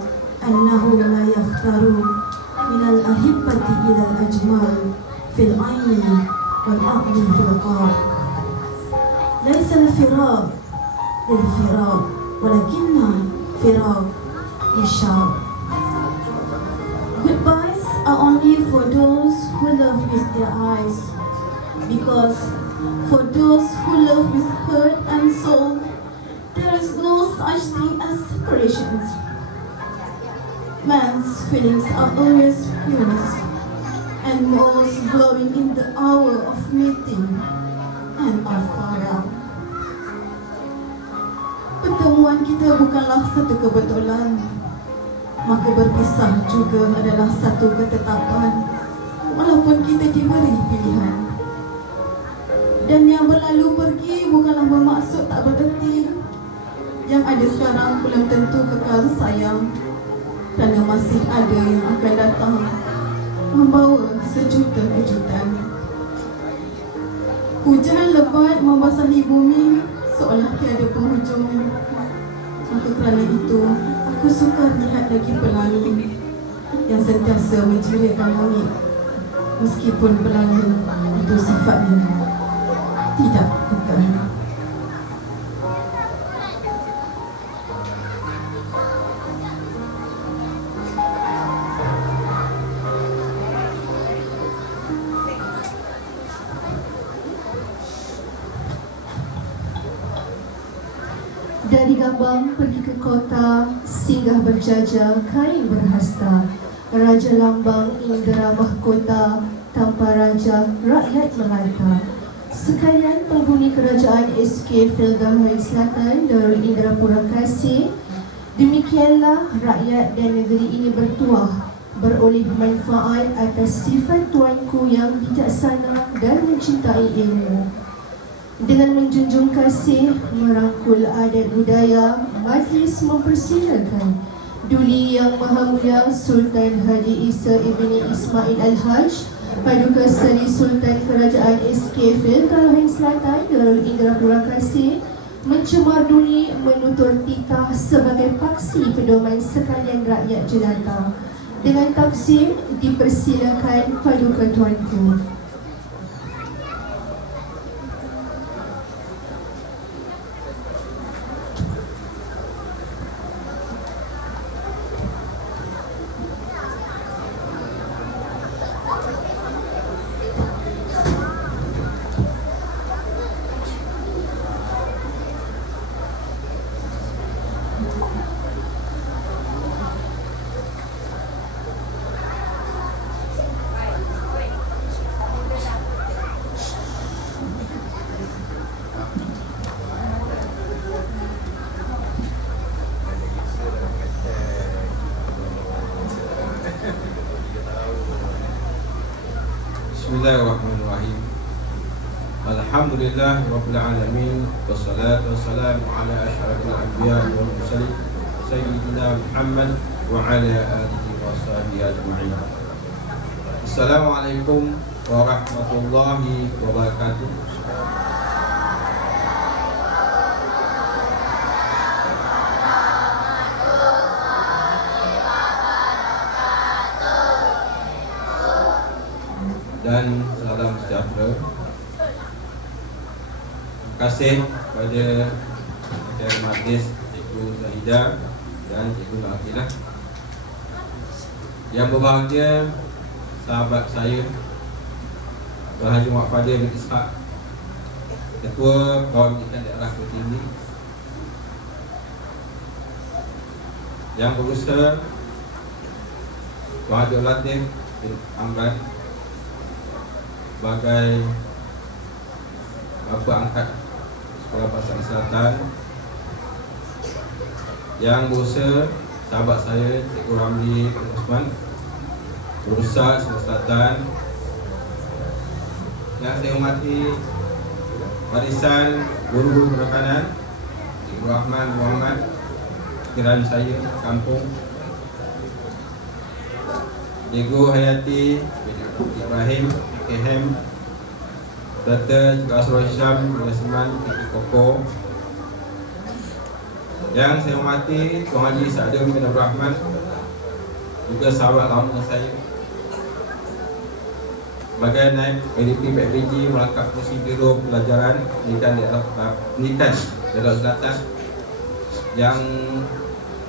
أنه لا يختار من الأحبة إلى الأجمال في العين والعقل في القلب. ليس الفراق للفراق ولكن فراق للشعب. Goodbyes are only for those who love with their eyes, because for those who love with heart and soul, there is no such thing as separations. Man's feelings are always purest and most glowing in the hour of meeting and of farewell. Pertemuan kita bukanlah satu kebetulan, maka berpisah juga adalah satu ketetapan, walaupun kita diberi pilihan. Dan yang berlalu pergi bukanlah bermaksud tak bererti. Yang ada sekarang belum tentu kekal sayang, kerana masih ada yang akan datang membawa sejuta kejutan. Hujan lebat membasahi bumi seolah tiada penghujung. Maka kerana itu aku suka lihat lagi pelangi yang sentiasa mencirikan langit, meskipun pelangi itu sifatnya tidak kekal. Dari Gambang pergi ke kota, singgah berjajah kain berhasta. Raja Lambang indera mahkota, tanpa raja rakyat merata. Sekalian penghuni kerajaan SK Feldahari Selatan Darul Indrapura Kasih, demikianlah rakyat dan negeri ini bertuah, beroleh manfaat atas sifat tuanku yang bijaksana dan mencintai ilmu. Dengan menjunjung kasih, merangkul adat budaya, majlis mempersilakan Duli Yang Maha Mulia Sultan Haji Isa Ibni Ismail Al-Haj, Paduka Seri Sultan Kerajaan SK Feldahari Selatan Darul Indrapura Kasih, mencemar Duli menutur titah sebagai paksi pedoman sekalian rakyat jelata. Dengan taksim, dipersilakan Paduka Tuanku. Alhamdulillah Rabbil Alamin. Wassalatu wassalamu ala asyrafil anbiya wal mursalin Sayyidina Muhammad wa ala alihi wa sahbihi ajma'in. Assalamualaikum warahmatullahi wabarakatuh. Dan salam sejahtera. Terima kasih kepada Encik Majlis Cikgu Zahidah dan Cikgu Nafilah. Yang berbahagia sahabat saya Berhaji Muhammad Fadil bin Ishaq, Ketua Kawan Pendidikan Daerah Tertinggi, yang berusaha Tuan Haji Latif bin Amran sebagai bapa angkat Sekolah Pasar Selatan, yang berusaha sahabat saya Cikgu Ramli bin Osman, berusaha Sekolah Selatan, yang saya hormati barisan guru-guru perekanan Cikgu Rahman Muhammad, kiran saya kampung, Cikgu Hayati Ibrahim KM, serta Cikgu Asrul Syam Manasemen Cikgu Koko, yang saya hormati Tuan Haji Sa'adun bin Abdul Rahman, juga sahabat lama saya sebagai naib ADP PFBG Melangkah Fungsi Biro Pelajaran Pendidikan Daerah Selatan, yang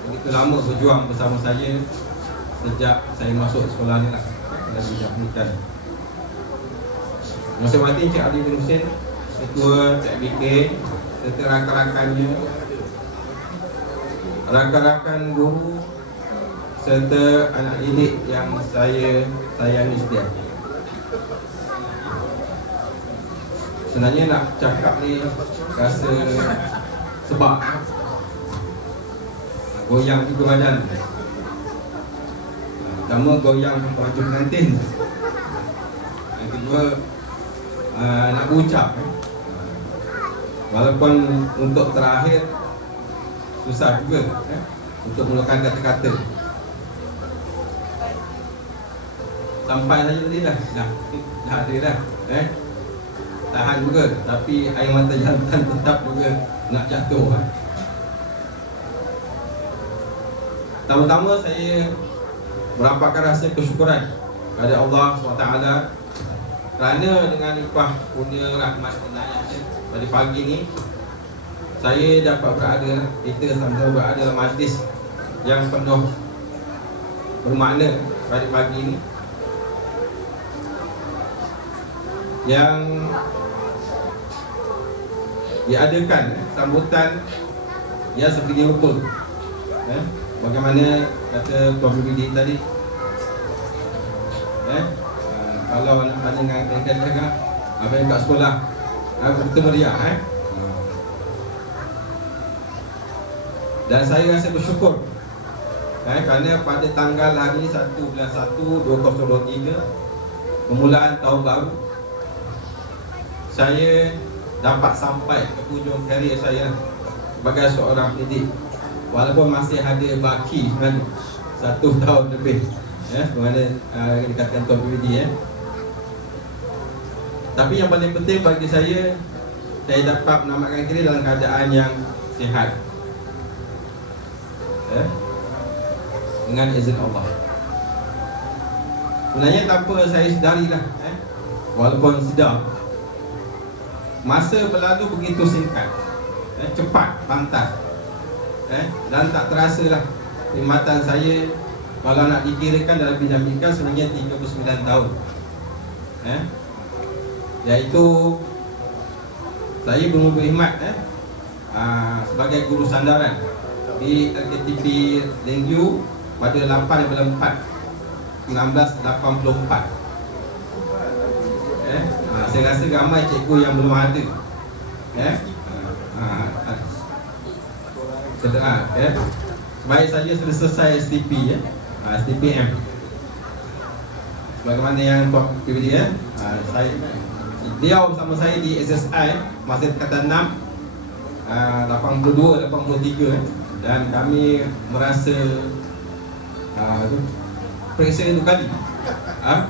begitu lama berjuang bersama saya sejak saya masuk sekolah ni lah, dalam bidang pendidikan. Yang saya hormati Encik Ali bin Husin, Ketua TBK, serta rakan-rakannya, rakan-rakan guru, serta anak didik yang saya sayangi setia. Sebenarnya nak cakap ni rasa sebab goyang juga badan. Pertama goyang baju pengantin, yang kedua nak berucap, walaupun untuk terakhir susah juga untuk menggunakan kata-kata. Sampai saja tadi dah ada dah, tahan juga, tapi air mata jantan tetap juga nak jatuh. Pertama-tama saya merampakkan rasa kesyukuran kepada Allah SWT kerana dengan limpah kurnia rahmat inayahnya pada pagi ni saya dapat berada, kita sama-sama berada dalam majlis yang penuh bermakna pada pagi ni, yang diadakan sambutan yang sebegini rupa. Bagaimana kata Tuan Bidi tadi, kalau nak tanya dengan kakak-kakak apa yang kat sekolah, kita meriah. Dan saya rasa bersyukur kerana pada tanggal hari 1 bulan 1 2023, permulaan tahun baru, saya dapat sampai ke hujung karier saya sebagai seorang pendidik, walaupun masih ada baki sebenarnya 1 tahun lebih, sebenarnya dikatakan Tuan PBD. Tapi yang paling penting bagi saya dapat menamatkan diri dalam keadaan yang sihat, dengan izin Allah. Sebenarnya tanpa saya sedarilah, walaupun sedar, masa berlalu begitu singkat, cepat, pantas, dan tak terasa lah perkhidmatan saya kalau nak dikirakan dalam bidang pendidikan sebenarnya 39 tahun. Iaitu saya berkhidmat sebagai guru sandaran di LKTP Lengyu pada 8 bulan 4 1984. Saya rasa ramai cikgu yang belum ada. Baik saja sudah selesai STP, STPM. Bagaimana yang Tuan PBD, saya Beliau bersama saya di SSI masa tingkatan 6 82, 83 dan kami merasa periksa 2 kali.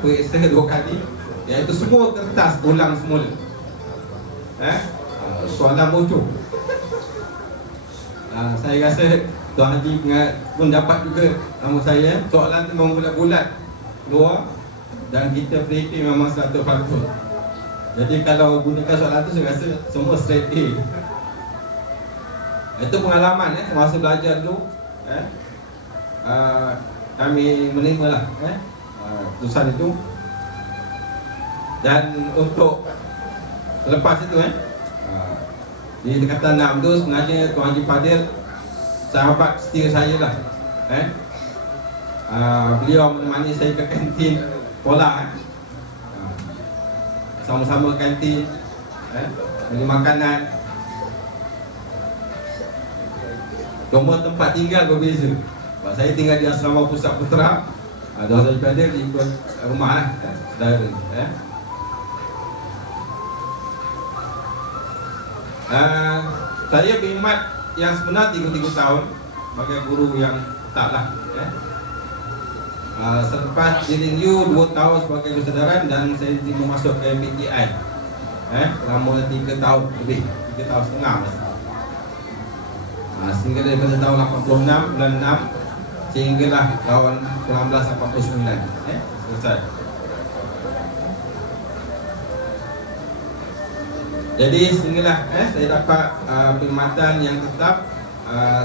Periksa 2 kali, iaitu semua kertas ulang semula. Soalan bocor. Saya rasa Tuan Haji pun dapat juga nama saya. Soalan tu memang bulat-bulat keluar dan kita periksa memang 100%. Jadi kalau gunakan soalan tu saya rasa semua straight A. Itu pengalaman masa belajar dulu. Kami menerima lah keputusan itu. Dan untuk lepas itu di tingkatan 6 tu sebenarnya Tuan Haji Fadil sahabat setia saya lah. Beliau menemani saya ke kantin sekolah. Sama-sama kantin, beli makanan. Cuma tempat tinggal berbeza. Sebab saya tinggal di Asrama Pusat Putra. Tuan Haji Fadil ikut rumah lah, saudara. Saya berkhidmat yang sebenar 33 tahun sebagai guru yang taklah. Selepas direnew 2 tahun sebagai kesedaran dan saya diterima masuk ke MBTI selama 3 tahun lebih, 3 tahun setengah masa. Sehingga daripada tahun 86, bulan 6 sehinggalah tahun 1989 selesai. Jadi sehinggalah saya dapat perkhidmatan yang tetap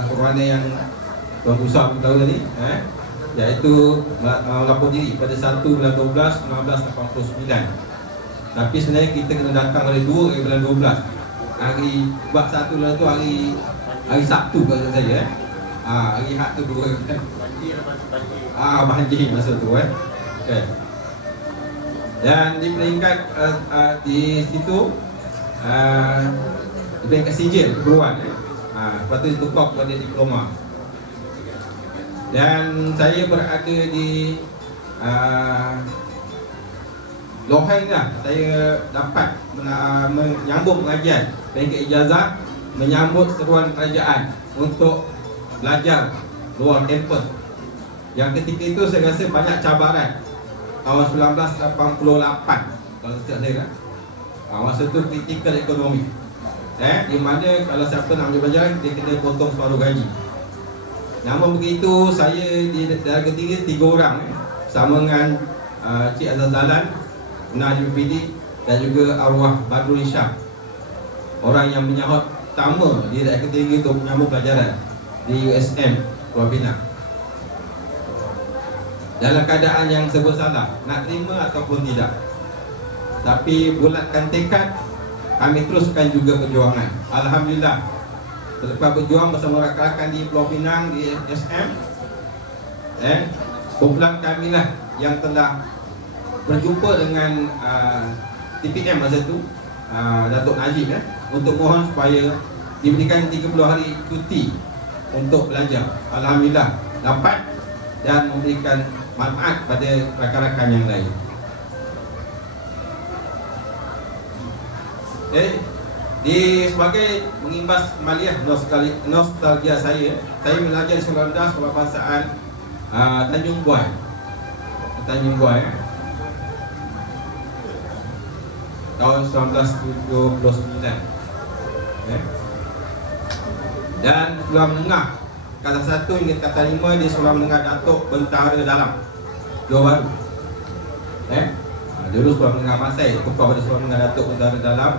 sebagaimana yang Tuan Pusat tahu tadi, iaitu melapor diri pada 1 bulan 12 1989. Tapi sebenarnya kita kena datang pada 2 bulan 12. Hari buat 1 bulan tu hari Sabtu kata saya. Hari Ahad tu 2 bulan. Banjir masa tu okay. Dan di peringkat di situ di peringkat sijil keperluan lepas tu ditukar kepada diploma. Dan saya berada di Loheng lah. Saya dapat menyambut pengajian peringkat ijazah, menyambut seruan kerajaan untuk belajar luar kampus. Yang ketika itu saya rasa banyak cabaran. Tahun 1988 kalau tidak saya masa tu kritikal ekonomi. Di mana kalau siapa nak ambil pelajaran dia kena potong separuh gaji. Namun begitu saya di darjah ketiga 3 orang sama dengan Cik Azaz Zalan, Haji Fidi dan juga arwah Badrul Isyam. Orang yang menyahut pertama di darjah ketiga untuk menyambut pelajaran di USM Pulau Pinang. Dalam keadaan yang serba salah, nak terima ataupun tidak. Tapi bulatkan tekad, kami teruskan juga perjuangan. Alhamdulillah, selepas berjuang bersama rakan-rakan di Pulau Pinang di SM, kumpulan kami lah yang telah berjumpa dengan TPM masa itu, Datuk Najib untuk mohon supaya diberikan 30 hari cuti untuk belajar. Alhamdulillah dapat dan memberikan manfaat pada rakan-rakan yang lain. Di sebagai mengimbas kembali nostalgia saya belajar di sekolah rendah sekolah bahasaan Tanjung Buai tahun 1979. Dan sekolah menengah kata 1 hingga kata 5 di sekolah menengah Datuk Bentara Dalam Johor Bahru. Dulu sekolah menengah Masai, ketua pada sekolah menengah Datuk Bentara Dalam.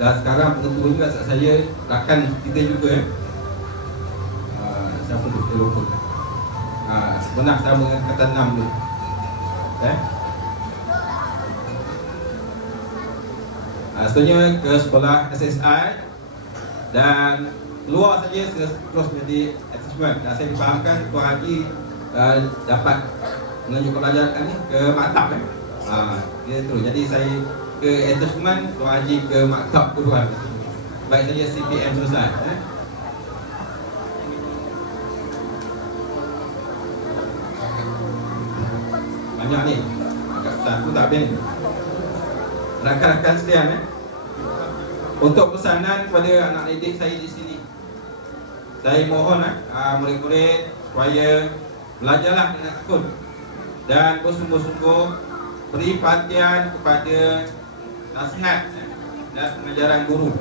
Dan sekarang pengetua juga saya rakan kita juga siapa tu saya lupa. Sebenarnya sama dengan kata 6 dulu. Seterusnya ke sekolah SSI dan keluar saja terus menjadi attachment. Dan saya difahamkan Tuan Haji dapat menunjukkan pelajaran ni ke maktab dia terus. Jadi saya ke attachment, Tuan Haji ke maktab keluar. Baik saja CPM selesai. Banyak ni. Satu tak habis ni. rakan-rakan sekalian, untuk pesanan kepada anak didik saya di sini, saya mohon murid-murid supaya belajarlah dengan tekun dan bersungguh-sungguh beri perhatian kepada nasihat dan pengajaran guru.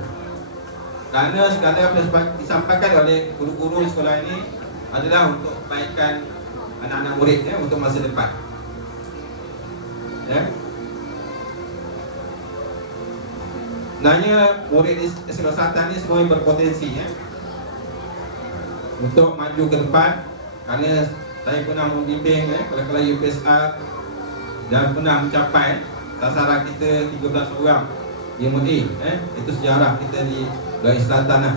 Kerana segala apa yang disampaikan oleh guru-guru di sekolah ini adalah untuk kebaikan anak-anak murid, untuk masa depan. Sebenarnya murid di Sekolah Selatan ini semua berpotensi untuk maju ke depan. Kerana saya pernah membimbing kala-kala UPSR dan pernah mencapai sasaran kita 13 orang di MUI. Itu sejarah kita di Wilayah Selatan lah.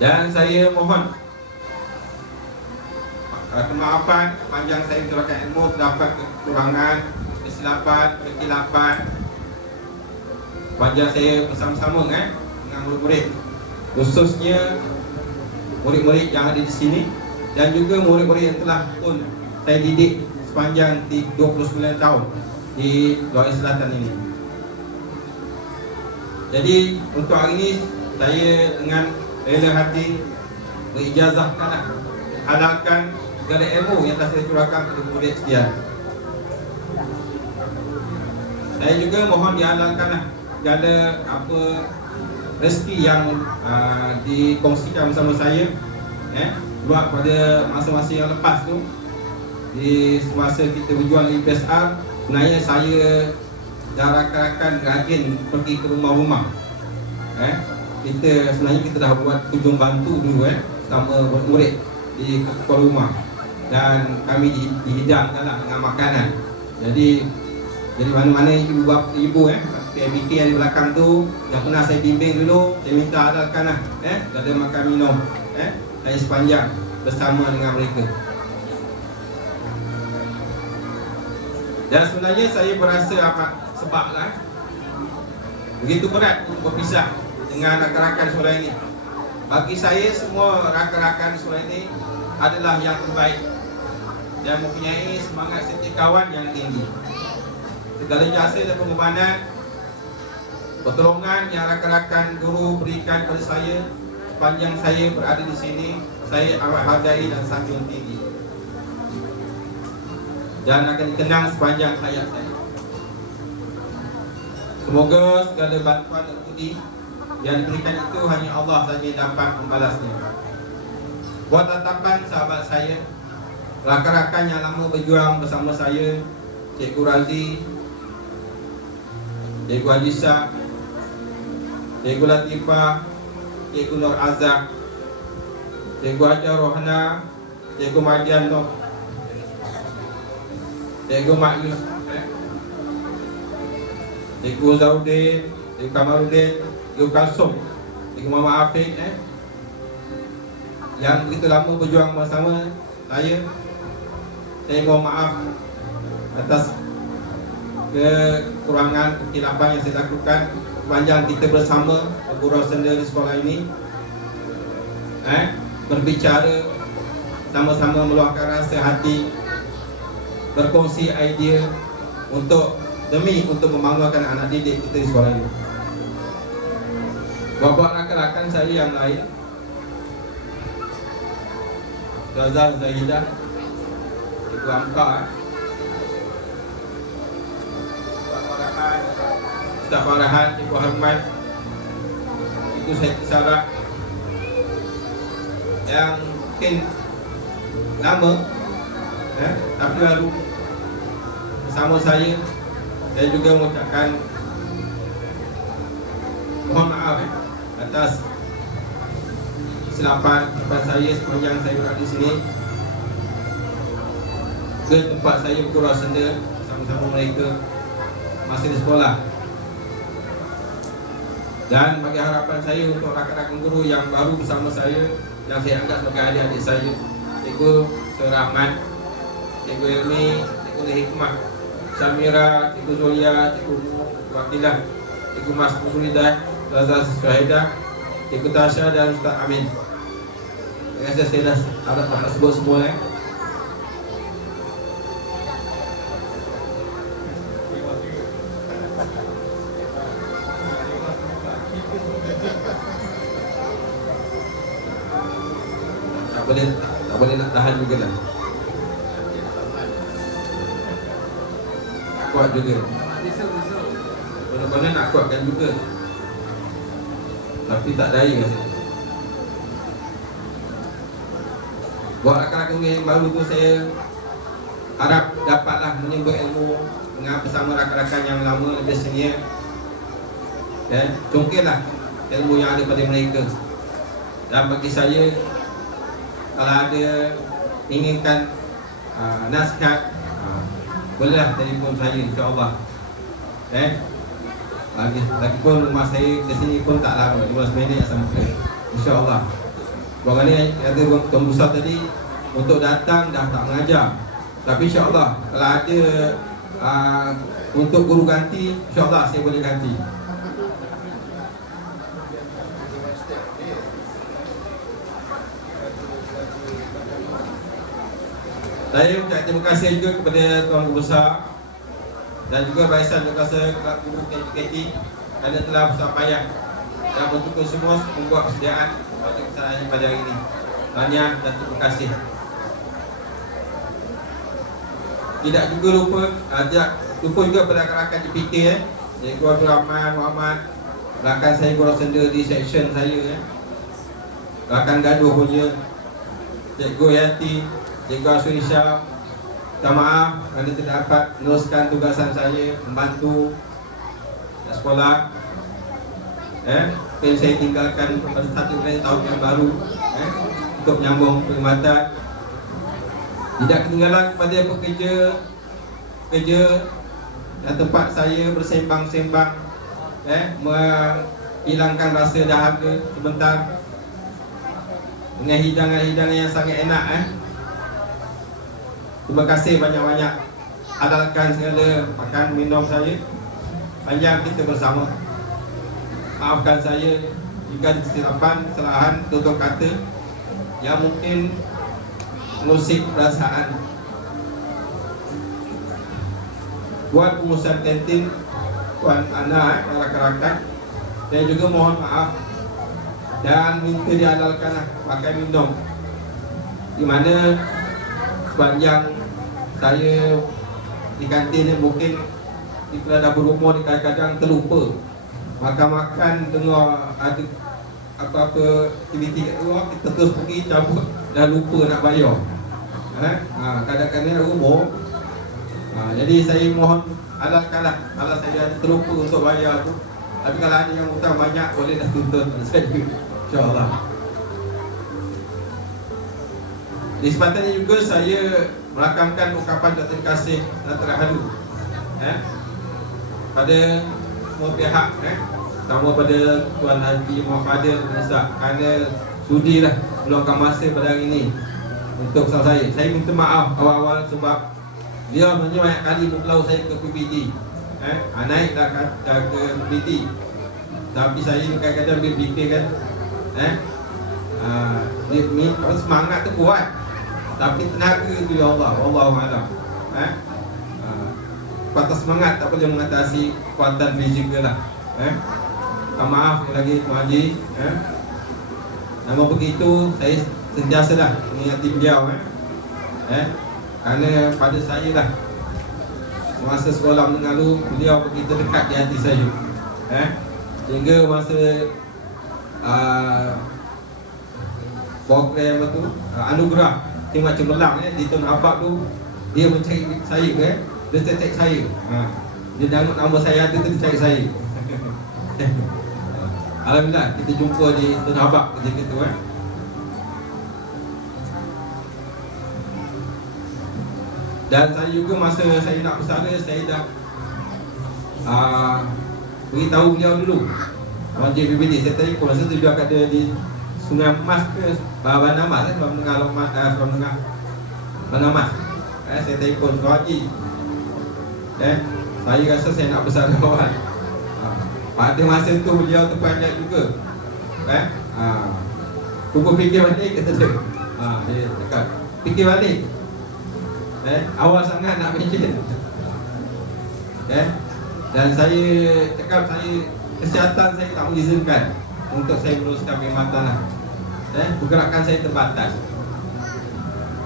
Dan saya mohon kemaafan panjang saya mencurahkan ilmu, terdapat kekurangan, kesilapan, kekilapan. Panjang saya bersama-sama dengan murid-murid, khususnya murid-murid yang ada di sini dan juga murid-murid yang telah pun saya didik sepanjang 29 tahun di Wilayah Selatan ini. Jadi untuk hari ini saya dengan rela hati berijazahkan, halalkan segala ilmu yang telah saya curahkan kepada murid sekalian. Saya juga mohon dihalalkan segala apa rezeki yang dikongsikan bersama saya buat pada masa-masa yang lepas tu. Di semasa kita berjuang di PSR, sebenarnya saya dan rakan-rakan rajin pergi ke rumah-rumah. Sebenarnya kita dah buat kunjung bantu dulu sama murid di kepala rumah, dan kami dihidangkanlah dengan makanan. Jadi mana-mana ibu PMBK yang di belakang tu yang pernah saya bimbing dulu, saya minta halalkanlah ada makan minum saya sepanjang bersama dengan mereka. Dan sebenarnya saya berasa amat sebablah begitu berat untuk berpisah dengan rakan-rakan sekolah ini. Bagi saya semua rakan-rakan sekolah ini adalah yang terbaik dan mempunyai semangat setiap kawan yang tinggi. Segala jasa dan pengorbanan, pertolongan yang rakan-rakan guru berikan kepada saya sepanjang saya berada di sini, saya amat hargai dan sanjung tinggi dan akan dikenang sepanjang hayat saya. Semoga segala bantuan dan budi yang diberikan itu hanya Allah saja yang dapat membalasnya. Buat tatapan sahabat saya, rakan-rakan yang lama berjuang bersama saya, Cikgu Razi, Cikgu Adisa, Cikgu Latifah, Cikgu Nur Azhar, Cikgu Hajar Rohana, Cikgu Mardian Nur, Cikgu Mak Yus, Cikgu Zaudin, Cikgu Kamarudin, Cikgu Kalsum, Cikgu Muhammad Afiq yang begitu lama berjuang bersama saya mohon maaf atas kekurangan, kesilapan yang saya lakukan sepanjang kita bersama bergurau senda di sekolah ini, berbicara sama-sama, meluahkan rasa hati, berkongsi idea untuk membanggakan anak didik kita di sekolah ini. Buat rakan-rakan saya yang lain, Ustazah Zahidah, Ibu Amka, Ustaz Farahan, Ibu Harman, Ibu Syed Sarah, yang mungkin lama tapi lalu bersama saya juga mengucapkan mohon maaf atas kesilapan saya sepanjang saya berada di sini ke tempat saya bergurau senda bersama-sama mereka masa di sekolah. Dan bagi harapan saya untuk rakan-rakan guru yang baru bersama saya, yang saya anggap sebagai adik-adik saya, Cikgu Rahmat, Cikgu Ilmi, Cikgu Hikmah, Samira, Cikgu Zulia, Cikgu Wakilah, Cikgu Mas Musulidah, Ustazah Syahidah, Cikgu Tasha dan Ustaz Amin. Terima kasih, saya dah harap sebut semua. boleh nak tahan juga lah. Kuat juga. Benar-benar nak kuatkan juga. Tapi tak daya rasanya. Buat rakan-rakan yang baru tu, saya harap dapatlah menyumbang ilmu dengan bersama rakan-rakan yang lama lebih senior. Congkirlah ilmu yang ada pada mereka. Dan bagi saya, kalau ada inginkan nasihat, bolehlah telefon saya, insya-Allah. Lagipun rumah saya ke sini pun tak lama, 15 minit sampai, insya-Allah. Bukan ni kata Tuan Besar tadi, untuk datang dah tak mengajar. Tapi insya-Allah kalau ada untuk guru ganti, insya-Allah saya boleh ganti. Saya ucap terima kasih juga kepada Tuan Guru Besar dan juga Barisan Berkuasa Kelab Guru KJKT kerana telah bersama payah dan betul semua membuat persediaan pada kesalahan pada hari ini. Tahniah dan terima kasih. Tidak juga lupa, juga pada rakan-rakan JPK, Cikgu Abdul Rahman Muhammad, rakan saya Guru Senda di seksyen saya, rakan gaduh punya Cikgu Yanti, Cikgu Asri Syah. Minta maaf kerana tidak dapat meneruskan tugasan saya membantu sekolah. Saya tinggalkan pada 1 tahun yang baru untuk menyambung perkhidmatan. Tidak ketinggalan kepada pekerja dan tempat saya bersembang-sembang, menghilangkan rasa dahaga sebentar dengan hidangan-hidangan yang sangat enak. Terima kasih banyak-banyak. Halalkan segala makan minum saya. Panjang kita bersama. Maafkan saya jika ada kesilapan, kesalahan, tutur kata yang mungkin mengusik perasaan. Buat pengurusan kantin Tuan Ana, rakan-rakan, saya juga mohon maaf dan minta dihalalkanlah pakai minum, di mana sepanjang saya di kantin ni mungkin di dapur rumah ni kadang-kadang terlupa makan-makan, tengah ada apa-apa aktiviti kat luar, kita terus pergi cabut dan lupa nak bayar. Kadang-kadang umur. Jadi saya mohon halalkanlah kalau saya ada terlupa untuk bayar tu. Tapi kalau ada yang hutang banyak, boleh dah tuntut saja, insya-Allah. Di kesempatan ini juga saya merakamkan ucapan terima kasih dan terharu pada semua pihak, terutama pada Tuan Haji Muhammad Fadil kerana sudilah meluangkan masa pada hari ini untuk bersama saya. Saya minta maaf awal-awal sebab dia sebenarnya banyak kali membelau saya ke PPD, naiklah ke PPD. Tapi saya kadang-kadang dia fikirkan dia semangat tu kuat, tapi tenaga tu ya Allah, Wallahualam. Patah semangat tak boleh mengatasi kekuatan fizikal lah. Maaf lagi Tuan Haji. Namun begitu saya sentiasalah mengingati beliau, kerana pada saya lah masa sekolah menengah dulu, beliau begitu dekat di hati saya, sehingga masa program tu anugerah Tengok Cemerlang di Tun Abad tu, dia mencari saya, dia cek saya. Dia tengok nama saya ada tu, dia cari saya. Alhamdulillah kita jumpa di Tun Abad ketika tu. Dan saya juga masa saya nak bersara, saya dah beritahu beliau dulu, Wajib PBD. Saya telefon masa tu dia ada di Sungai Emas ke Bandar Mas, Sebab Menengah Bandar Mas. Saya telefon Tuan Haji, saya rasa saya nak bersara awal. Pada masa tu beliau terpanjat juga, cuba fikir balik, kata dia. Dia cakap, fikir balik, awal sangat nak mention. Dan saya cakap, kesihatan saya tak mengizinkan untuk saya meneruskan perkhidmatan lah. Pergerakan saya terbatas.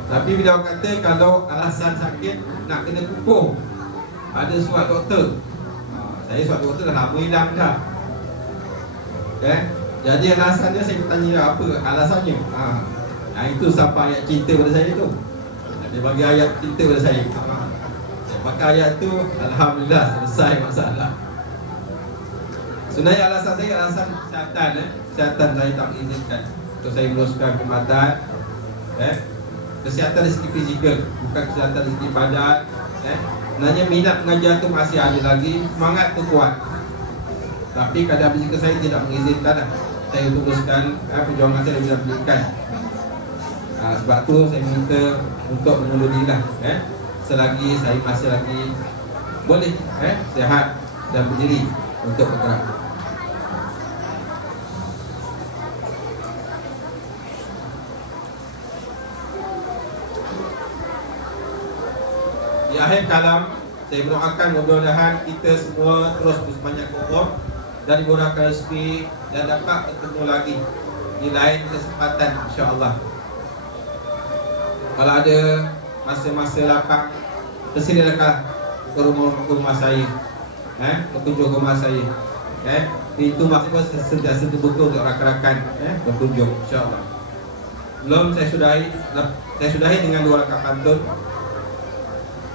Tapi beliau kata kalau alasan sakit nak kena kukuh, ada surat doktor. Saya surat doktor dah lama hilang dah. Jadi alasannya saya bertanya apa alasannya. Itu siapa ayat cinta pada saya tu. Dia bagi ayat cinta pada saya. Saya pakai ayat tu, alhamdulillah selesai masalah. Sebenarnya alasan saya alasan kesihatan. Kesihatan saya tak mengizinkan untuk saya meneruskan perkhidmatan. Kesihatan dari segi fizikal, bukan kesihatan dari segi badan. Sebenarnya minat mengajar tu masih ada lagi, semangat tu kuat. Tapi keadaan fizikal saya tidak mengizinkan saya untuk teruskan perjuangan saya dalam pendidikan. Sebab tu saya minta untuk mengundur selagi saya masih lagi boleh sihat dan berdiri untuk bergerak. Di akhir kalam, saya mendoakan mudah-mudahan kita semua terus bersemangat umur dan dimurahkan rezeki dan dapat bertemu lagi di lain kesempatan, insya-Allah. Kalau ada masa-masa lapang, bersedialah ke rumah saya, berkunjung ke rumah saya. Pintu masuk sentiasa terbuka untuk rakan-rakan berkunjung, insya-Allah. Belum saya sudahi dengan 2 rakaat pantun.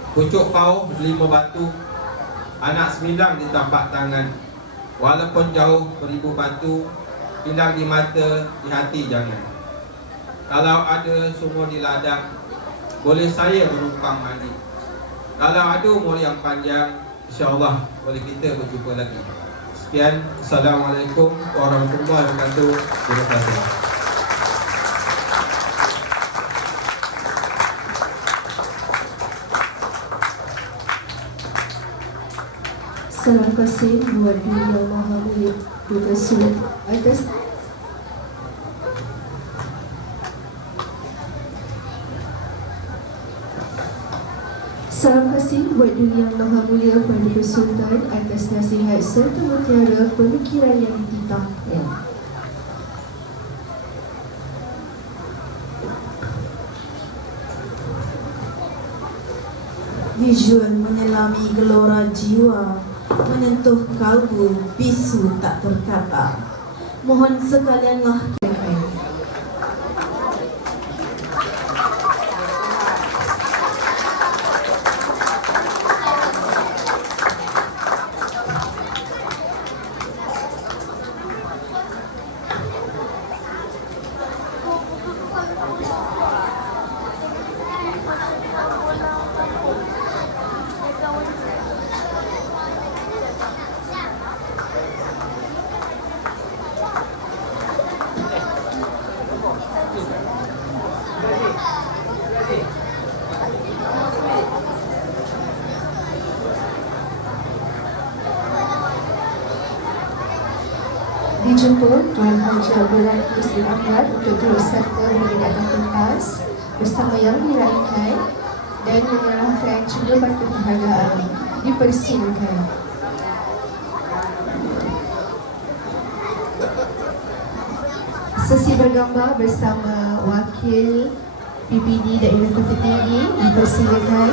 Pucuk pau 5 batu, anak 9 di tapak tangan. Walaupun jauh beribu batu, hilang di mata, di hati jangan. Kalau ada sumur di ladang, boleh saya menumpang mandi. Kalau ada umur yang panjang, insya-Allah boleh kita berjumpa lagi. Sekian, Assalamualaikum warahmatullahi wabarakatuh. Terima kasih. Salam kasih buat Duli Yang Maha Mulia Dr. Sultan atas Salam kasih buat Duli Yang Maha Mulia Dr. Sultan atas nasihat serta mutiara pemikiran yang dititahnya. Visual menyelami gelora jiwa, menyentuh kalbu bisu tak terkata. Mohon sekalianlah dijemput Tuan Haji Abdul Rahim bin Ahmad untuk turut serta menggunakan pentas bersama yang diraihkan dan menyerahkan cuma batu penghargaan. Dipersilakan. Sesi bergambar bersama Wakil PPD Daerah Kota Tinggi. Dipersilakan.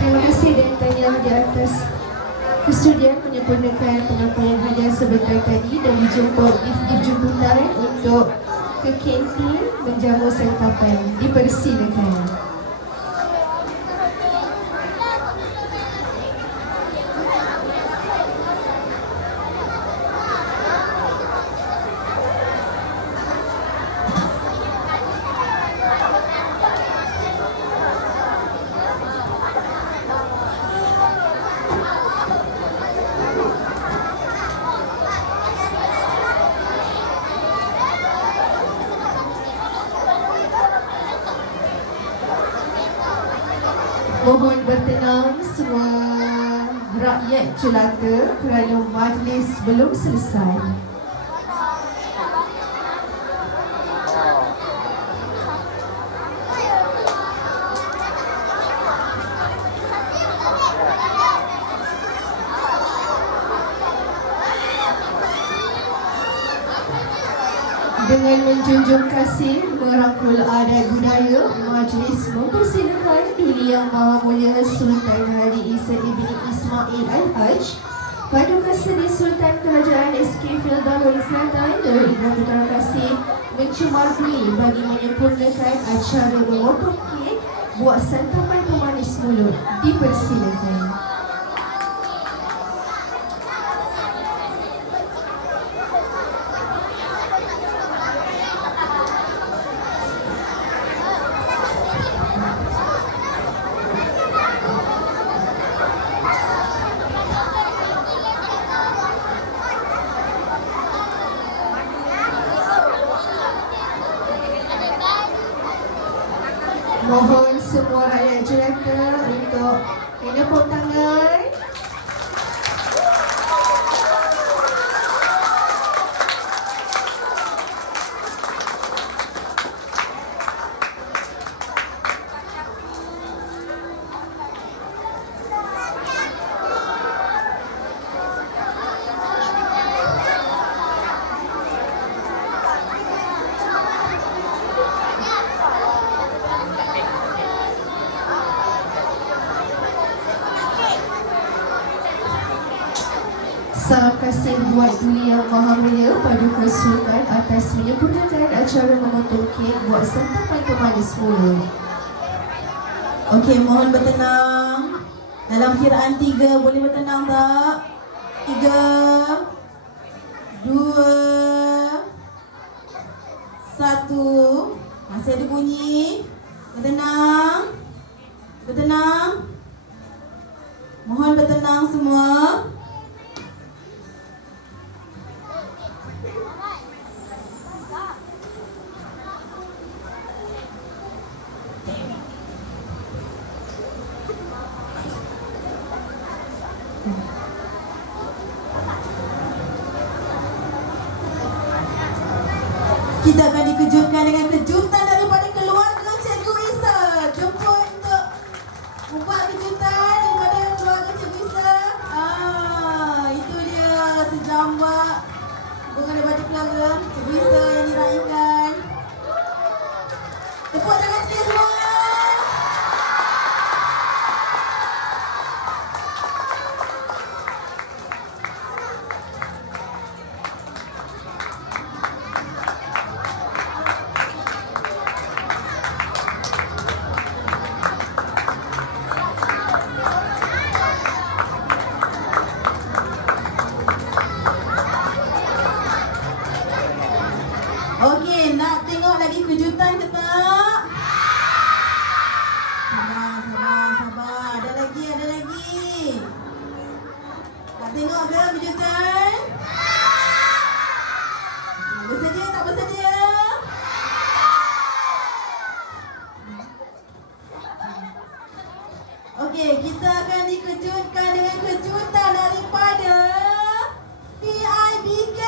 Terima kasih dan tahniah di atas kesudian menyempurnakan penyampaian hadiah sebentar tadi dan dijemput jemputan untuk ke kantin menjamu santapan. Dipersilakan. Mohon bertenang semua rakyat jelata kerana majlis belum selesai. Dengan menjunjung kasih merangkul adat budaya, majlis mempersilakan Duli Yang Maha Mulia Sultan Haji Isa Ibni Ismail Al-Haj, Paduka Seri Sultan Kerajaan SK Darul Selatan Darul Indah Putra Kasih mencemarui bagi menyempurnakan acara memotong kek buat santapan pemanis mulut. Dipersilakan. Mohon semua rakyat jelata untuk menepuk tangan. Salam kasih buat Duli Yang Maha Mulia Paduka Sultan atas menyempurnakan acara memotong kek buat santapan pemanis mulut. Okey, mohon bertenang. Dalam kiraan 3 boleh bertenang tak? 3 2 1. Masih ada bunyi. Bertenang. Bertenang. Mohon bertenang semua. Kita akan dikejutkan dengan kejutan daripada keluarga Cikgu Isa. Jemput untuk membuat kejutan daripada keluarga Cikgu Isa. Itu dia sejambak hubungan daripada keluarga Cikgu Isa yang diraihkan. Tepuk tangan sikit semua. Okey, nak tengok lagi kejutan ke tak? Sabar. Ada lagi. Nak tengok ke kejutan? Bersedia tak bersedia? Okey, kita akan dikejutkan dengan kejutan daripada PIBK.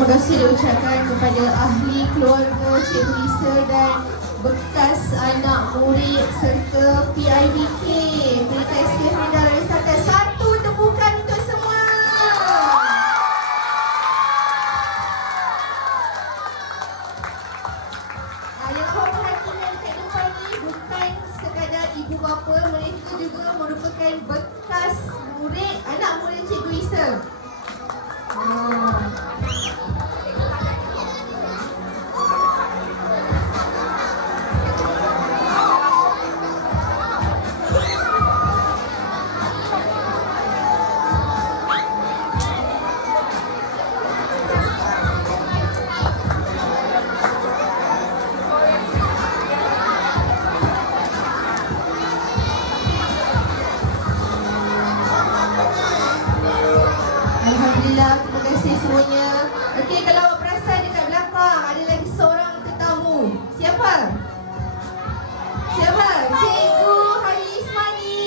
Terima kasih diucapkan kepada ahli keluarga Cikgu Lisa dan bekas anak murid serta PIBK Pelita SK Fedal Selatan. Satu tepukan untuk semua. Yang awak perhatikan kat depan ni bukan sekadar ibu bapa, mereka juga merupakan bekas murid, anak murid Cikgu Lisa. Alhamdulillah, terima kasih semuanya. Okey, kalau awak perasan dekat belakang ada lagi seorang tetamu. Siapa? Siapa? Cikgu Hari Ismani.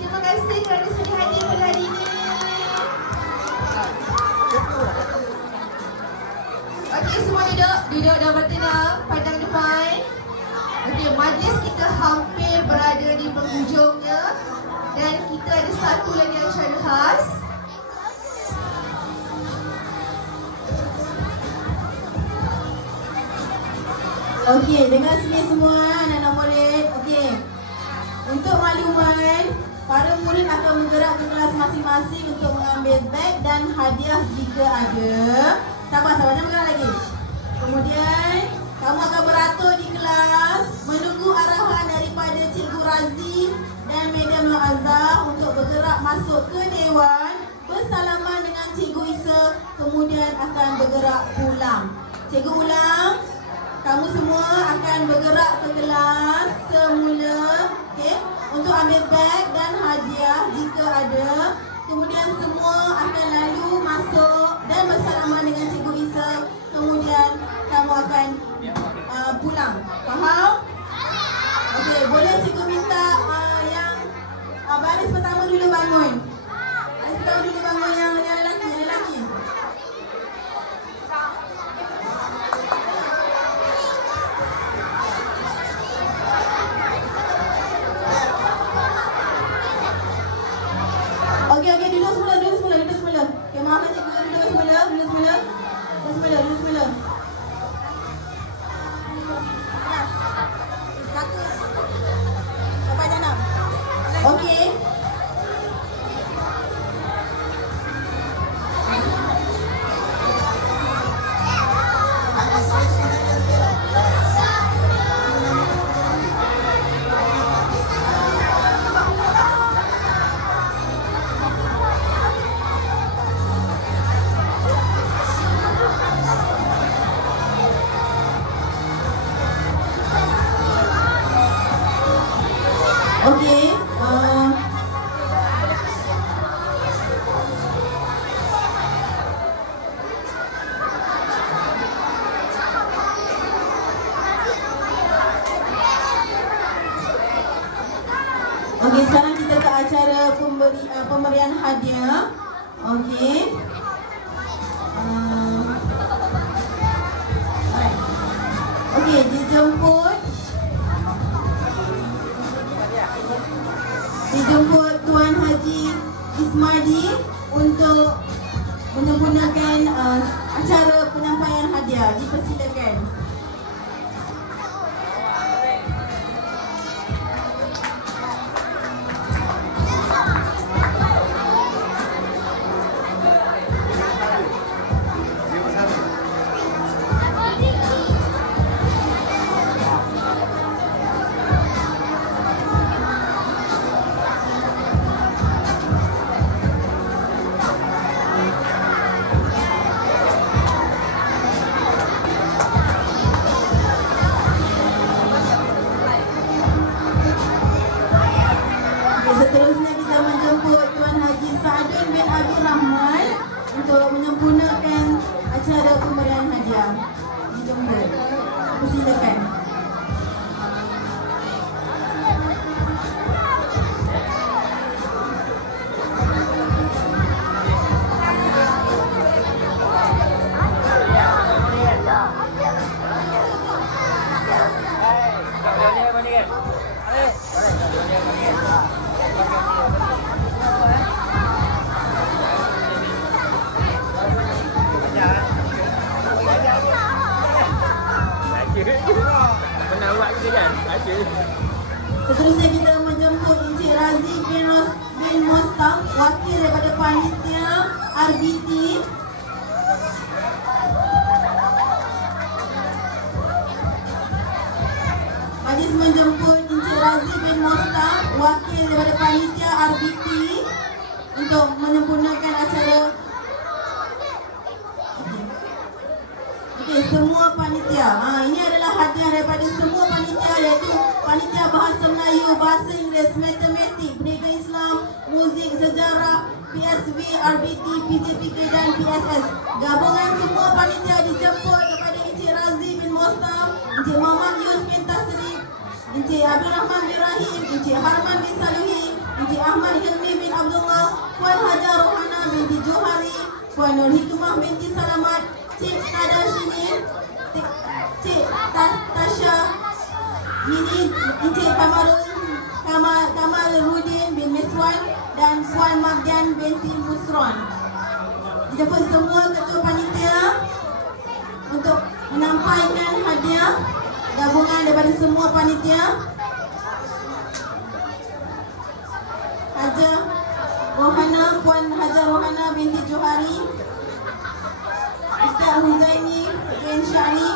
Terima kasih kerana sudi hadir pada hari ini. Okey, semua duduk. Duduk dan bertenang. Pandang depan. Okey, majlis kita hampir berada di penghujungnya. Dan kita ada satu lagi acara khas. Okey, dengar sini semua anak-anak murid. Okey. Untuk makluman, para murid akan bergerak ke kelas masing-masing untuk mengambil beg dan hadiah jika ada. Sabar, jangan bergerak lagi. Kemudian, kamu akan beratur di kelas menunggu arahan daripada Cikgu Razi dan Madam Nur Azhar untuk bergerak masuk ke Dewan, bersalaman dengan Cikgu Isa, kemudian akan bergerak pulang. Cikgu ulang. Kamu semua akan bergerak ke kelas semula, okey, untuk ambil beg dan hadiah jika ada. Kemudian semua akan lalu masuk dan bersalaman dengan Cikgu Isa. Kemudian kamu akan pulang. Faham? Okey, boleh Cikgu minta yang baris pertama dulu bangun. Baris pertama dulu bangun yang lelaki. Okey, duduk semula. Okey, maafkan cikgu, duduk semula. Satu. Sampai janam. Okey. Okey, okey, sekarang kita ke acara pemberian hadiah. Okey. Alright. Okey, dijemput Tuan Haji Ismadi untuk menyempurnakan acara penyampaian hadiah. Dipersilakan. Seterusnya kita menjemput Tuan Haji Sa'adun bin Abdul Rahman untuk menyempurnakan acara pemberian hadiah. Dijemput. Persilakan. RBT. Majlis menjemput Encik Razi bin Mostar, wakil daripada panitia RBT, untuk menyempurnakan acara. Okey, semua panitia. Ini adalah hadiah daripada semua panitia, iaitu panitia bahasa Melayu, bahasa Inggeris, matematik, pendidikan Islam, muzik, sejarah, PSV, RBT, PJPK dan PSS. Gabungan semua panitia dijemput kepada Encik Razi bin Mostar, Encik Muhammad Yus bin Tasrif, Encik Abdul Rahman bin Rahim, Encik Harman bin Saluhi, Encik Ahmad Hilmi bin Abdullah, Puan Hajar Rohana binti Johari, Puan Nur Hikmah binti Salamat, Cik Tadashini, Cik Tasha Nini, Encik Kamarudin bin Miswan dan Puan Magdian binti Musron. Dijemput semua ketua panitia untuk menyampaikan hadiah gabungan daripada semua panitia. Hajar Rohana, Puan Hajar Rohana binti Johari, Ustaz Huzaini bin Syari,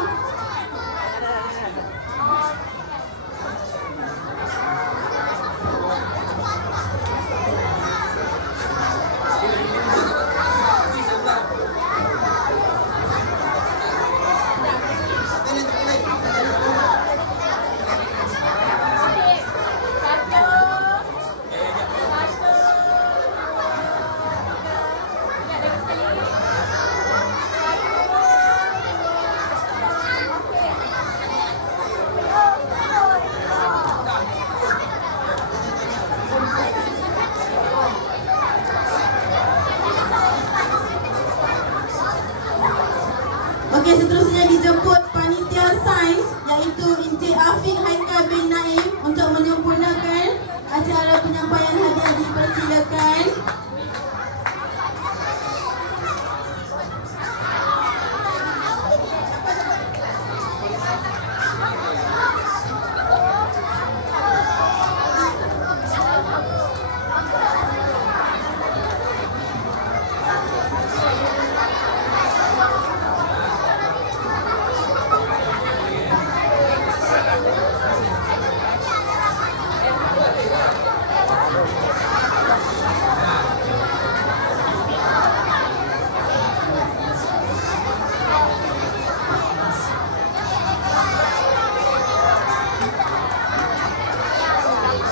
Okey, seterusnya dijemput panitia sains, iaitu Encik Afiq Haikal bin Naim, untuk menyempurnakan acara penyampaian hadiah. Dipersilakan.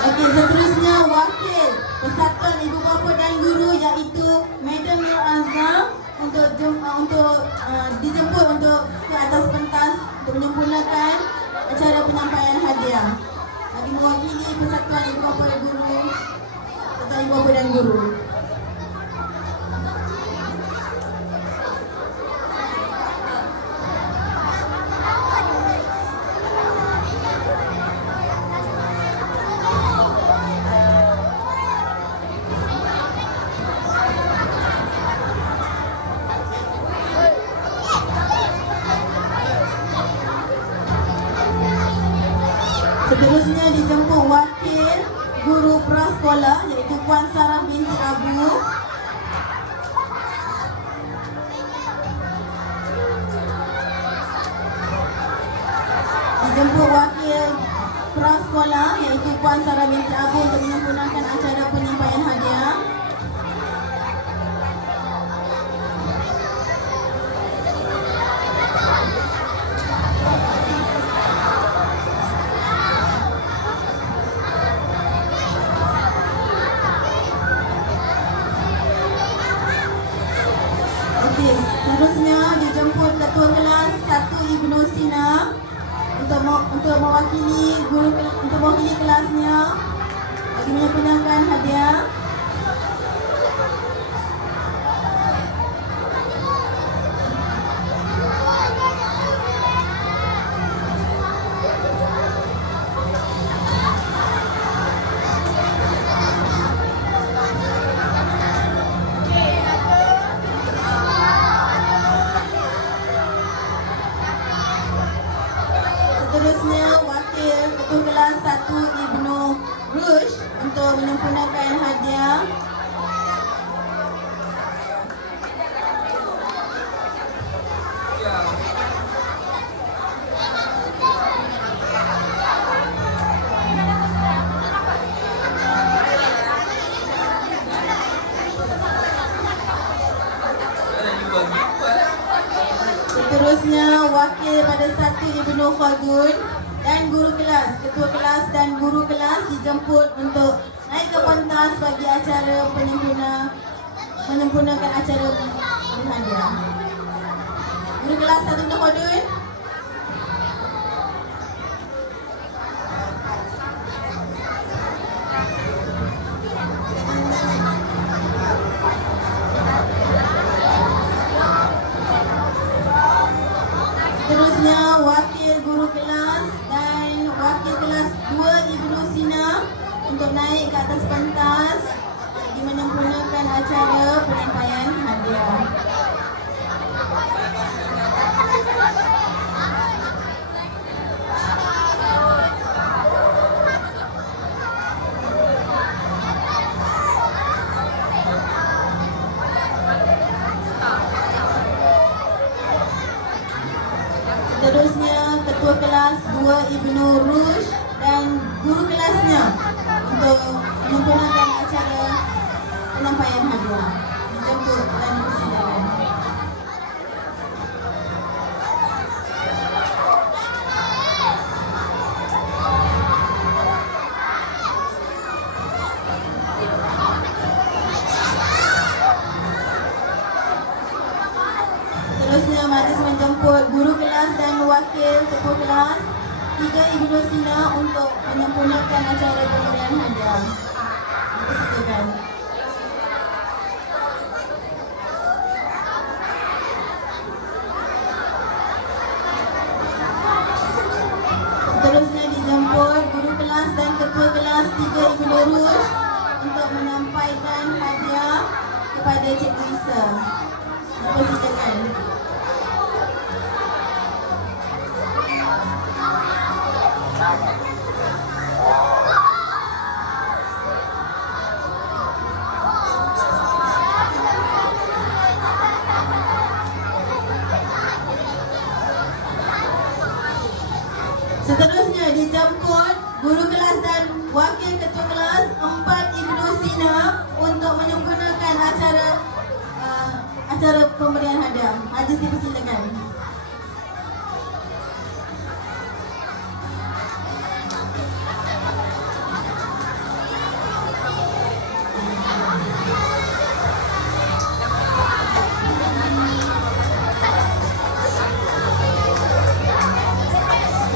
Okey, seterusnya wakil Persatuan Ibu Bapa dan Guru, iaitu Madam Nur Azhar, untuk dijemput untuk ke atas pentas untuk menyempurnakan acara penyampaian hadiah. Bagi mewakili Persatuan Ibu Bapa dan Guru, Persatuan Ibu Bapa dan Guru. Seterusnya dijemput wakil guru prasekolah, iaitu Puan Sarah binti Abu. Dijemput wakil prasekolah, iaitu Puan Sarah binti Abu, untuk menyempurnakan acara penyampaian hadiah. Seterusnya dijemput ketua kelas 1 Ibnu Sina untuk mewakili kelasnya bagi menyempurnakan hadiah. Seterusnya wakil ketua kelas 1 Ibnu Rush untuk menyempurnakan hadiah. Seterusnya, wakil pada 1 Ibnu Khaldun dan guru kelas, ketua kelas dan guru kelas dijemput untuk naik ke pentas bagi acara menyempurnakan acara berhadiah. Guru kelas 1 Ibnu Khaldun. Seterusnya, wakil guru kelas dan wakil kelas 2 Ibnu Sina untuk naik ke atas pentas bagi menyempurnakan acara penyampaian hadiah. Seterusnya, ketua kelas 2 Ibnu Rush dan guru kelasnya untuk menyempurnakan acara penyampaian hadiah dijemput dan dipersilakan. Seterusnya, majlis menjemput guru kelas dan wakil ketua kelas 3 Ibnu Sina untuk menyempurnakan acara pemberian hadiah. Dipersilakan. Seterusnya dijemput guru kelas dan ketua kelas 3 Ibnu Rush untuk menyampaikan hadiah kepada Cikgu Isa. Dipersilakan. Seterusnya dijemput guru kelas dan wakil ketua kelas 4 Ibnu Sina untuk menyempurnakan acara pemberian hadiah. Majlis dipersilakan.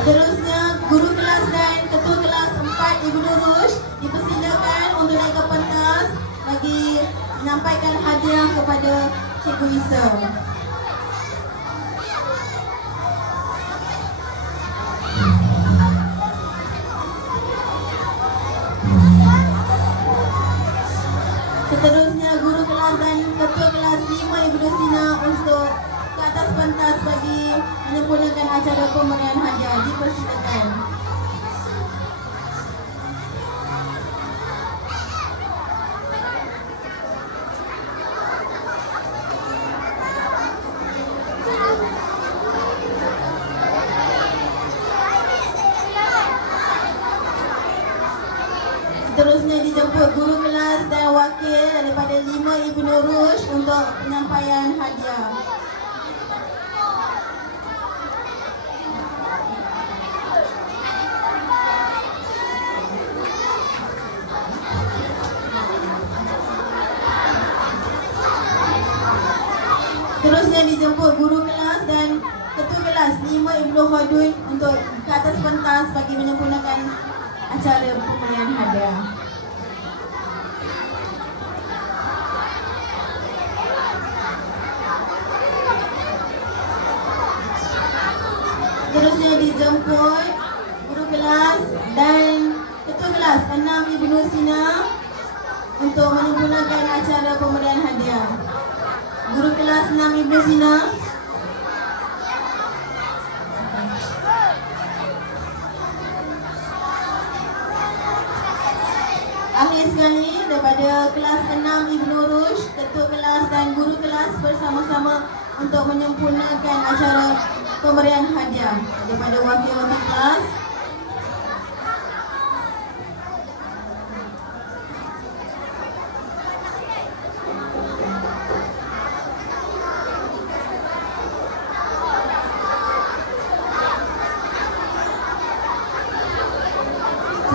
Seterusnya, guru kelas dan ketua kelas 4 Ibnu Rush dipersilakan untuk naik ke pentas bagi menyampaikan hadiah kepada Cikgu Isa. Seterusnya, guru kelas dan ketua kelas 5 Ibnu Sina untuk ke atas pentas bagi menyempurnakan acara pemberian hadiah. Dipersilakan. Seterusnya dijemput guru kelas dan wakil daripada 5 Ibnu Rush untuk penyampaian hadiah. Seterusnya dijemput guru kelas dan ketua kelas 5 Ibnu Khaldun untuk ke atas pentas bagi menyempurnakan acara pemberian hadiah. Seterusnya dijemput guru kelas dan ketua kelas 6 Ibnu Sina untuk menyempurnakan acara pemberian hadiah. Guru kelas 6 Ibnu Sina. Akhir sekali, daripada kelas 6 Ibnu Rush, ketua kelas dan guru kelas bersama-sama untuk menyempurnakan acara pemberian hadiah daripada wakil-wakil kelas.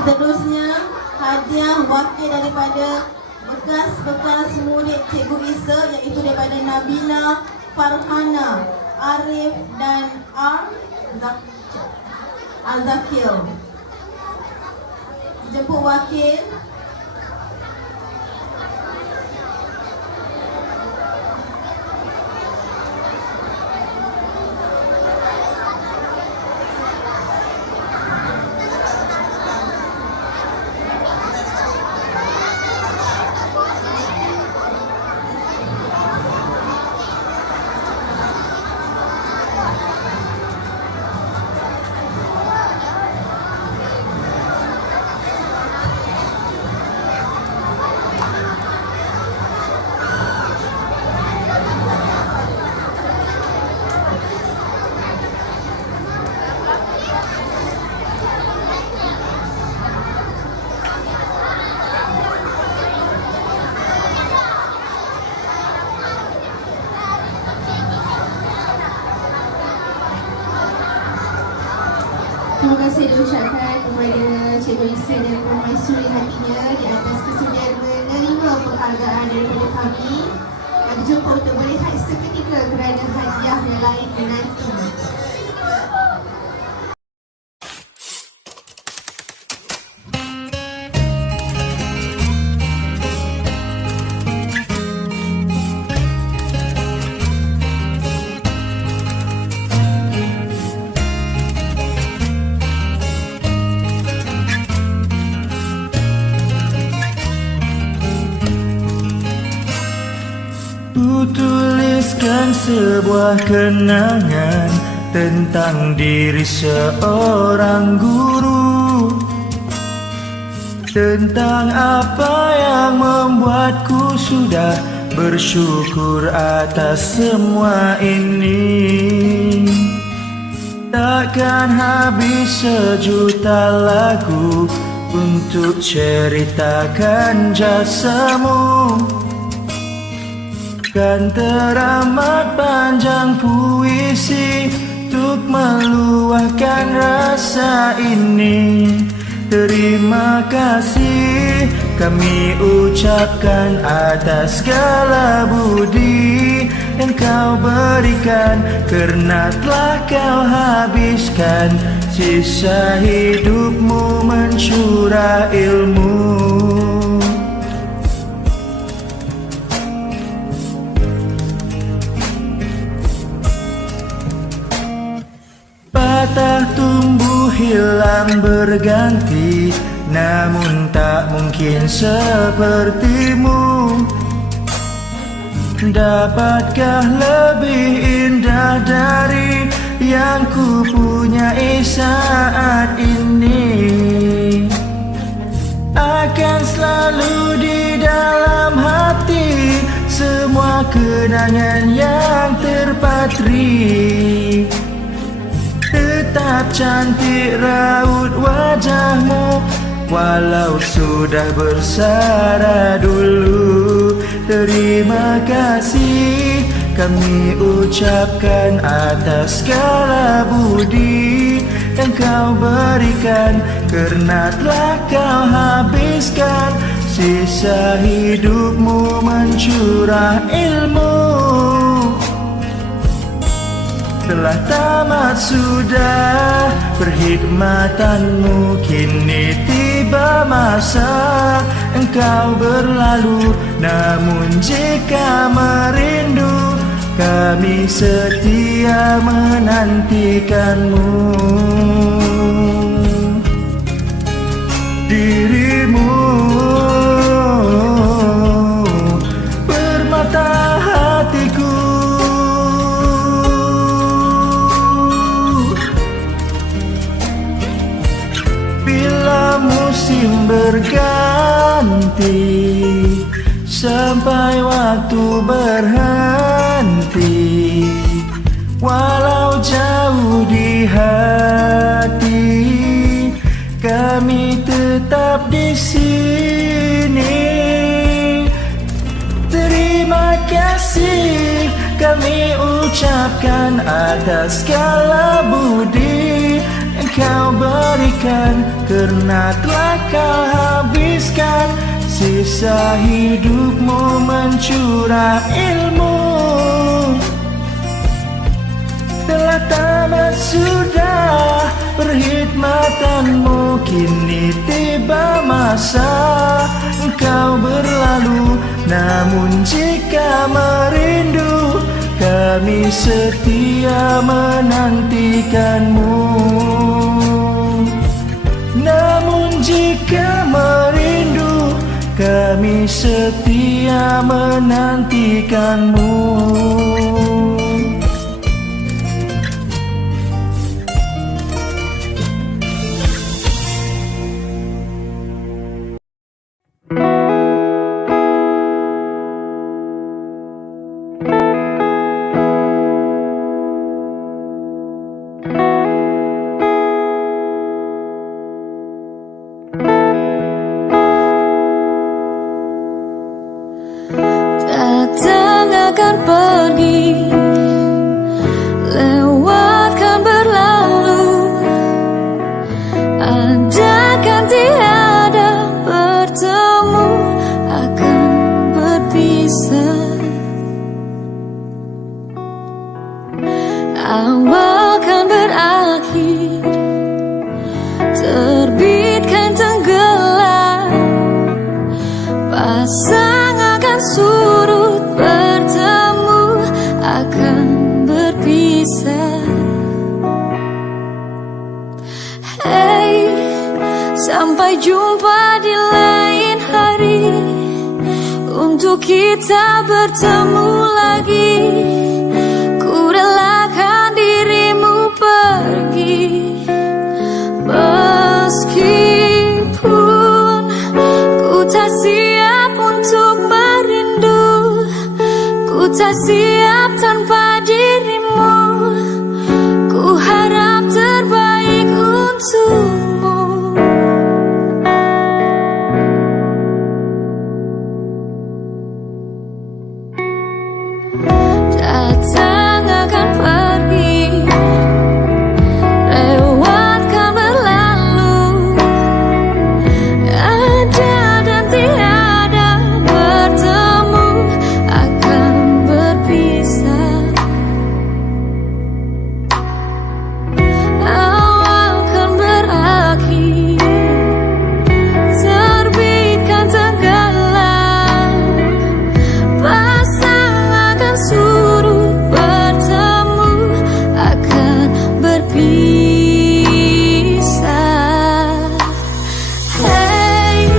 Seterusnya, hadiah wakil daripada bekas murid Cikgu Isa iaitu daripada Nabila, Farhana, Arif dan Azakil. Jemput wakil. Terima kasih diucapkan kepada Cikgu Isa dan permaisuri hatinya di atas kesudian menerima penghargaan daripada kami. Dijumpa untuk berehat seketika kerana hadiah yang lain menanti. Ku tuliskan sebuah kenangan tentang diri seorang guru, tentang apa yang membuatku sudah bersyukur atas semua ini. Takkan habis sejuta lagu untuk ceritakan jasamu. Kan teramat panjang puisi untuk meluahkan rasa ini. Terima kasih kami ucapkan atas segala budi yang kau berikan, kerana telah kau habiskan sisa hidupmu mencurah ilmu. Patah tumbuh hilang berganti, namun tak mungkin sepertimu. Dapatkah lebih indah dari yang ku punyai saat ini? Akan selalu di dalam hati semua kenangan yang terpatri. Tetap cantik raut wajahmu walau sudah bersara dulu. Terima kasih kami ucapkan atas segala budi yang kau berikan, kerana telah kau habiskan sisa hidupmu mencurah ilmu. Telah tamat sudah perkhidmatanmu, kini tiba masa engkau berlalu. Namun jika merindu, kami setia menantikanmu. Dirimu permata hatiku, musim berganti sampai waktu berhenti. Walau jauh di hati, kami tetap di sini. Terima kasih kami ucapkan atas segala budi Kau berikan, karena telah kau habiskan sisa hidupmu mencurah ilmu. Telah tamat sudah perkhidmatanmu, kini tiba masa engkau berlalu. Namun jika merindu, kami setia menantikanmu. Namun jika merindu, kami setia menantikanmu. Datang akan pergi, lewatkan berlalu, ada kan tiada bertemu, akan berpisah. Awal kan berakhir, terbitkan tenggelam, pasang akan surut, bertemu akan berpisah. Hey, sampai jumpa di lain hari, untuk kita bertemu lagi. Ku relakan dirimu pergi, meskipun ku tak siap untuk merindu, ku tak siap tanpa dirimu. Ku harap terbaik untukmu. Datang akan pergi, lewatkan berlalu, ada dan tiada bertemu, akan berpisah. Awal kan berakhir, terbitkan tenggelam, pasang akan surut, bertemu akan berpisah. Hey,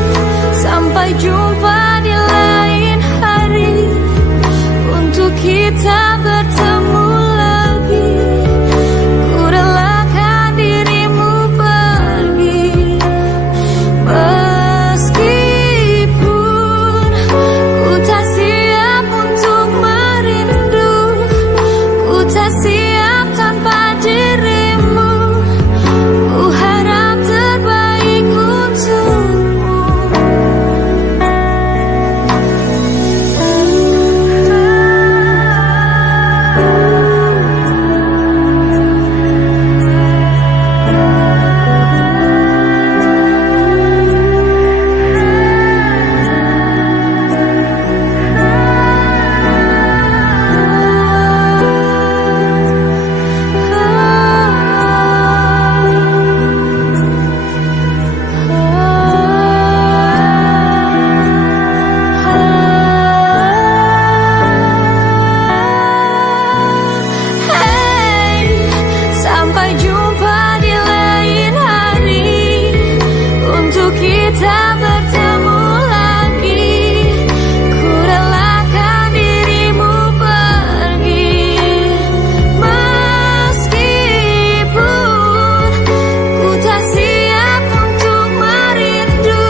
sampai jumpa di lain hari, untuk kita bertemu lagi. Ku relakan dirimu pergi, meskipun ku tak siap untuk merindu, ku tak siap tanpa dirimu. Ku harap terbaik untukmu. Hey, sampai jumpa di lain hari, untuk kita bertemu lagi. Ku relakan dirimu pergi, meskipun ku tak siap untuk merindu,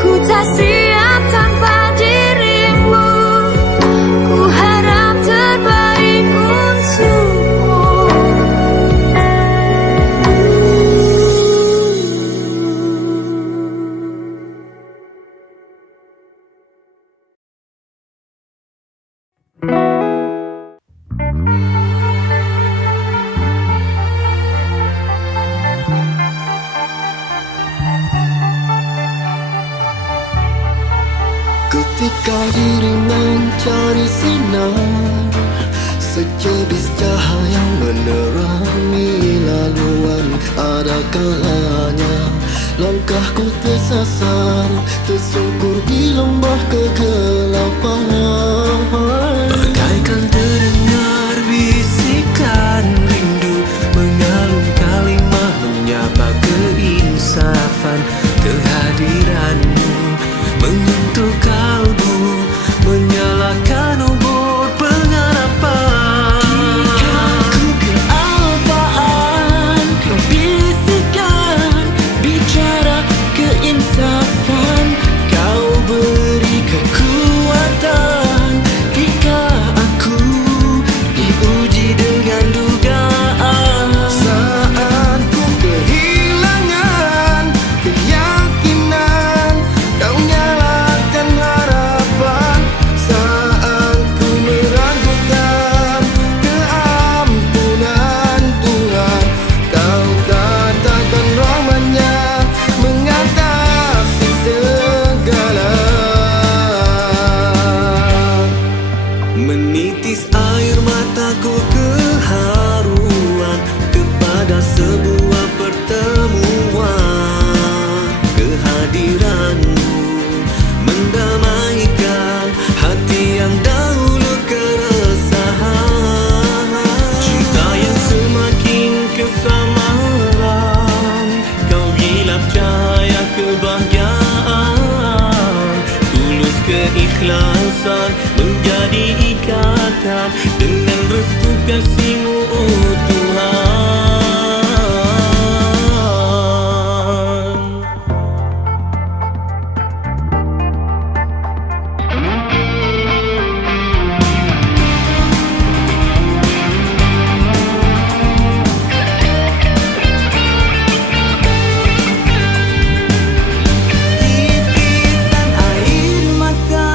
ku tak siap tanpa dirimu. Ku harap terbaik untukmu. bersinar, secebis cahaya menerangi laluan. Ada kalanya langkahku tersasar, tersungkur di lembah kegelapan. Bagaikan terdengar bisikan rindu, mengalun kalimah menyapa keinsafan. Kehadiranmu menyentuh kalbu, menyalakan obor pengharapan. Jika ku kealpaan, kau bisikan, bicara keinsafan. Kau beri kekuatan jika aku diuji dengan dugaan. Saat ku kehilangan keyakinan, kau nyalakan harapan. Saat ku meragukan keampunan Tuhan, kau katakan rahmat-Nya mengatasi segala. Menitis air mataku keharuan kepada sebuah pertemuan. Kehadiranmu mendamaikan hati yang dahulu keresahan. Cinta yang semakin kesamaran, kau gilap cahaya kebahagiaan. Tulus keikhlasan menjadi ikatan dengan restu kasih-Mu, oh Tuhan. Titisan air mata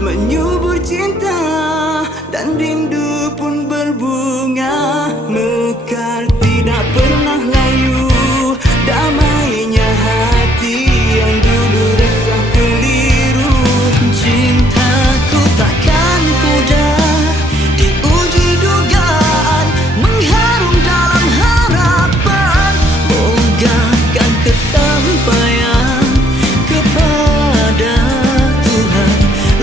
menyubur cinta, dan rindu pun berbunga mekar tidak pernah layu. Damainya hati yang dulu resah keliru. Cintaku takkan pudar diuji dugaan, mengharum dalam harapan. Mogahkan kesampaian kepada Tuhan,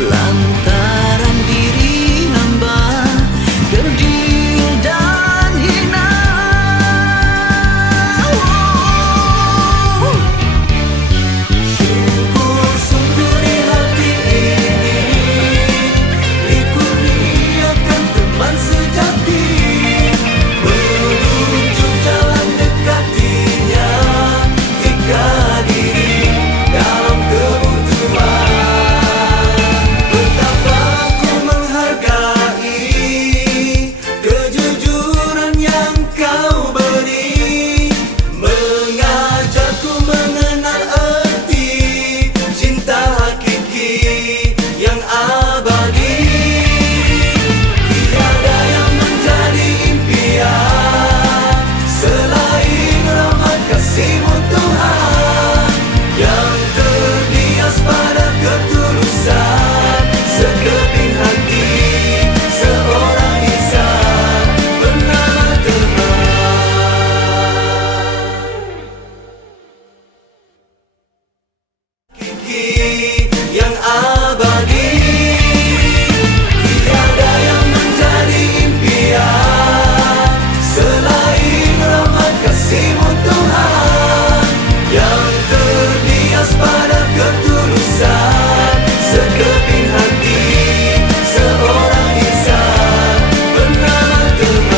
lantaran diri hamba kerdil dan hina. Syukur sungguh di hati ini dikurniakan teman sejati, menunjuk jalan dekatinya jika diri dalam kebutuhan. Betapa ku menghargai kejujuran yang kau beri, mengajarku mengenal arti cinta hakiki yang abadi. Tiada yang menjadi impian selain rahmat kasih-Mu Tuhan, yang terbias pada ketulusan sekeping hati seorang insan bernama Tuhan. Hakiki yang abadi. Tiada yang menjadi impian selain rahmat kasih-Mu Tuhan, yang terbias pada ketulusan sekeping hati seorang insan bernama Tuhan.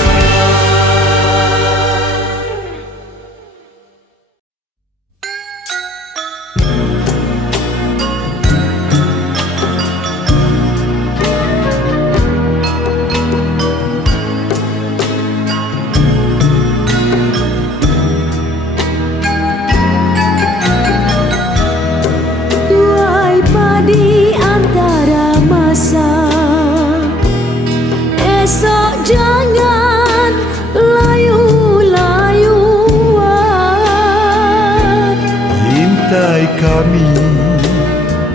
Tuai padi antara masa, esok jangan layu-layuan. Intai kami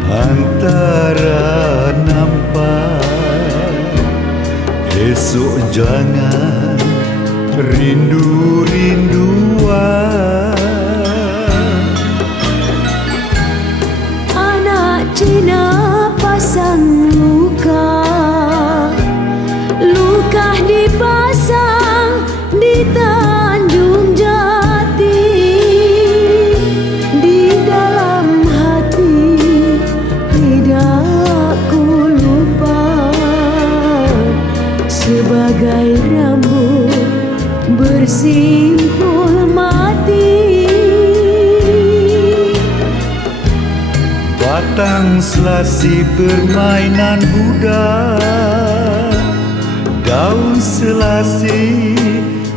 antara nampak, Esok jangan rindu-rinduan. Anak Cina pasang luka, luka dipasang di Tanjung Jati. Di dalam hati tidak ku lupa, sebagai rambut bersimpul mati. Batang selasi permainan budak, daun selasi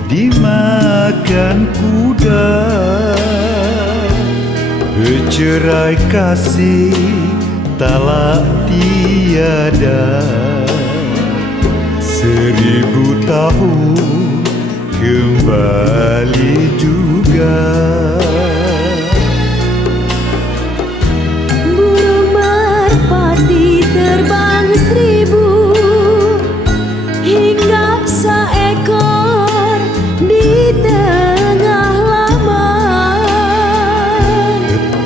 dimakan kuda. Bercerai kasih talak tiada, 1000 tahun kembali juga. Burung merpati terbang 1000, hingga seekor di tengah laman.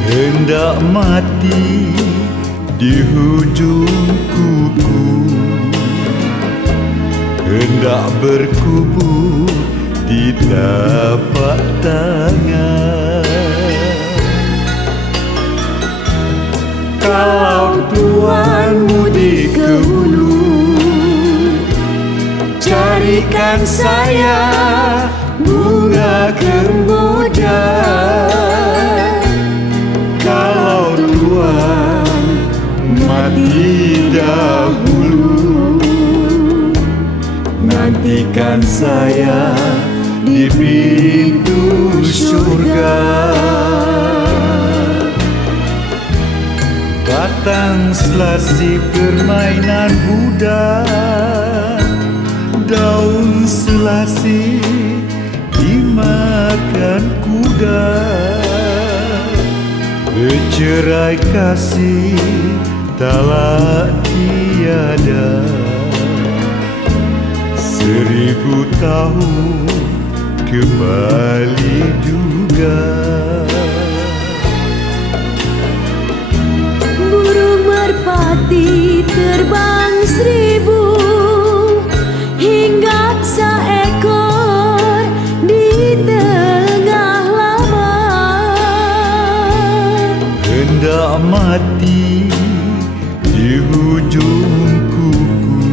Hendak mati di hujung kuku, hendak berkubur di tapak tangan. Kalau Tuhan mudik ke hulu, carikan saya bunga kemboja. Kalau Tuhan mati dahulu, nantikan saya di pintu surga. Batang selasi permainan budak, daun selasi dimakan kuda. Bercerai kasih talak tiada, 1000 tahun kembali juga. Burung merpati terbang 1000, hingga seekor di tengah laman. Hendak mati di hujung kuku,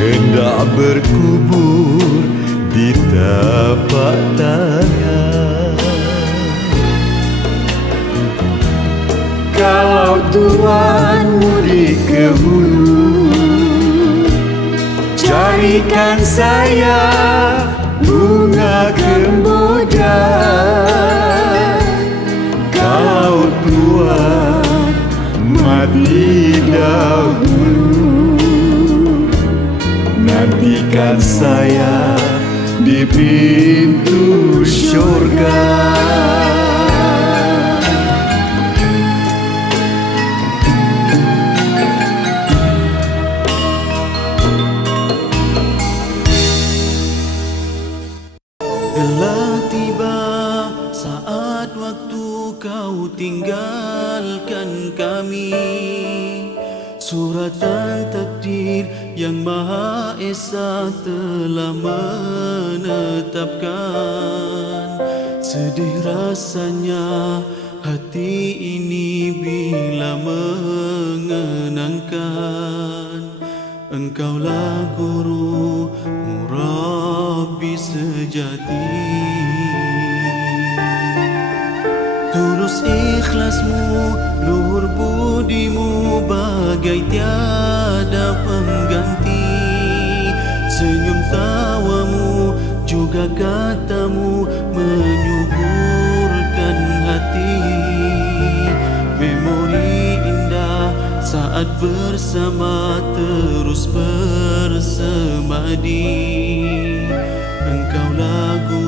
hendak berkubur di tapak tangan. Kalau Tuhan mudik ke hulu, carikan saya bunga kemboja. Kalau Tuhan mati dahulu, nantikan saya di pintu surga. Telah tiba saat waktu kau tinggalkan kami. Suratan takdir yang Maha Esa telah menetapkan. Sedih rasanya hati ini bila mengenangkan. Engkaulah guru murabbi sejati. Tulus ikhlasmu, luhur budimu, bagai tiada pengganti. Senyum tawamu, juga katamu, menyuburkan hati. Memori indah saat bersama terus bersemadi. Engkaulah guru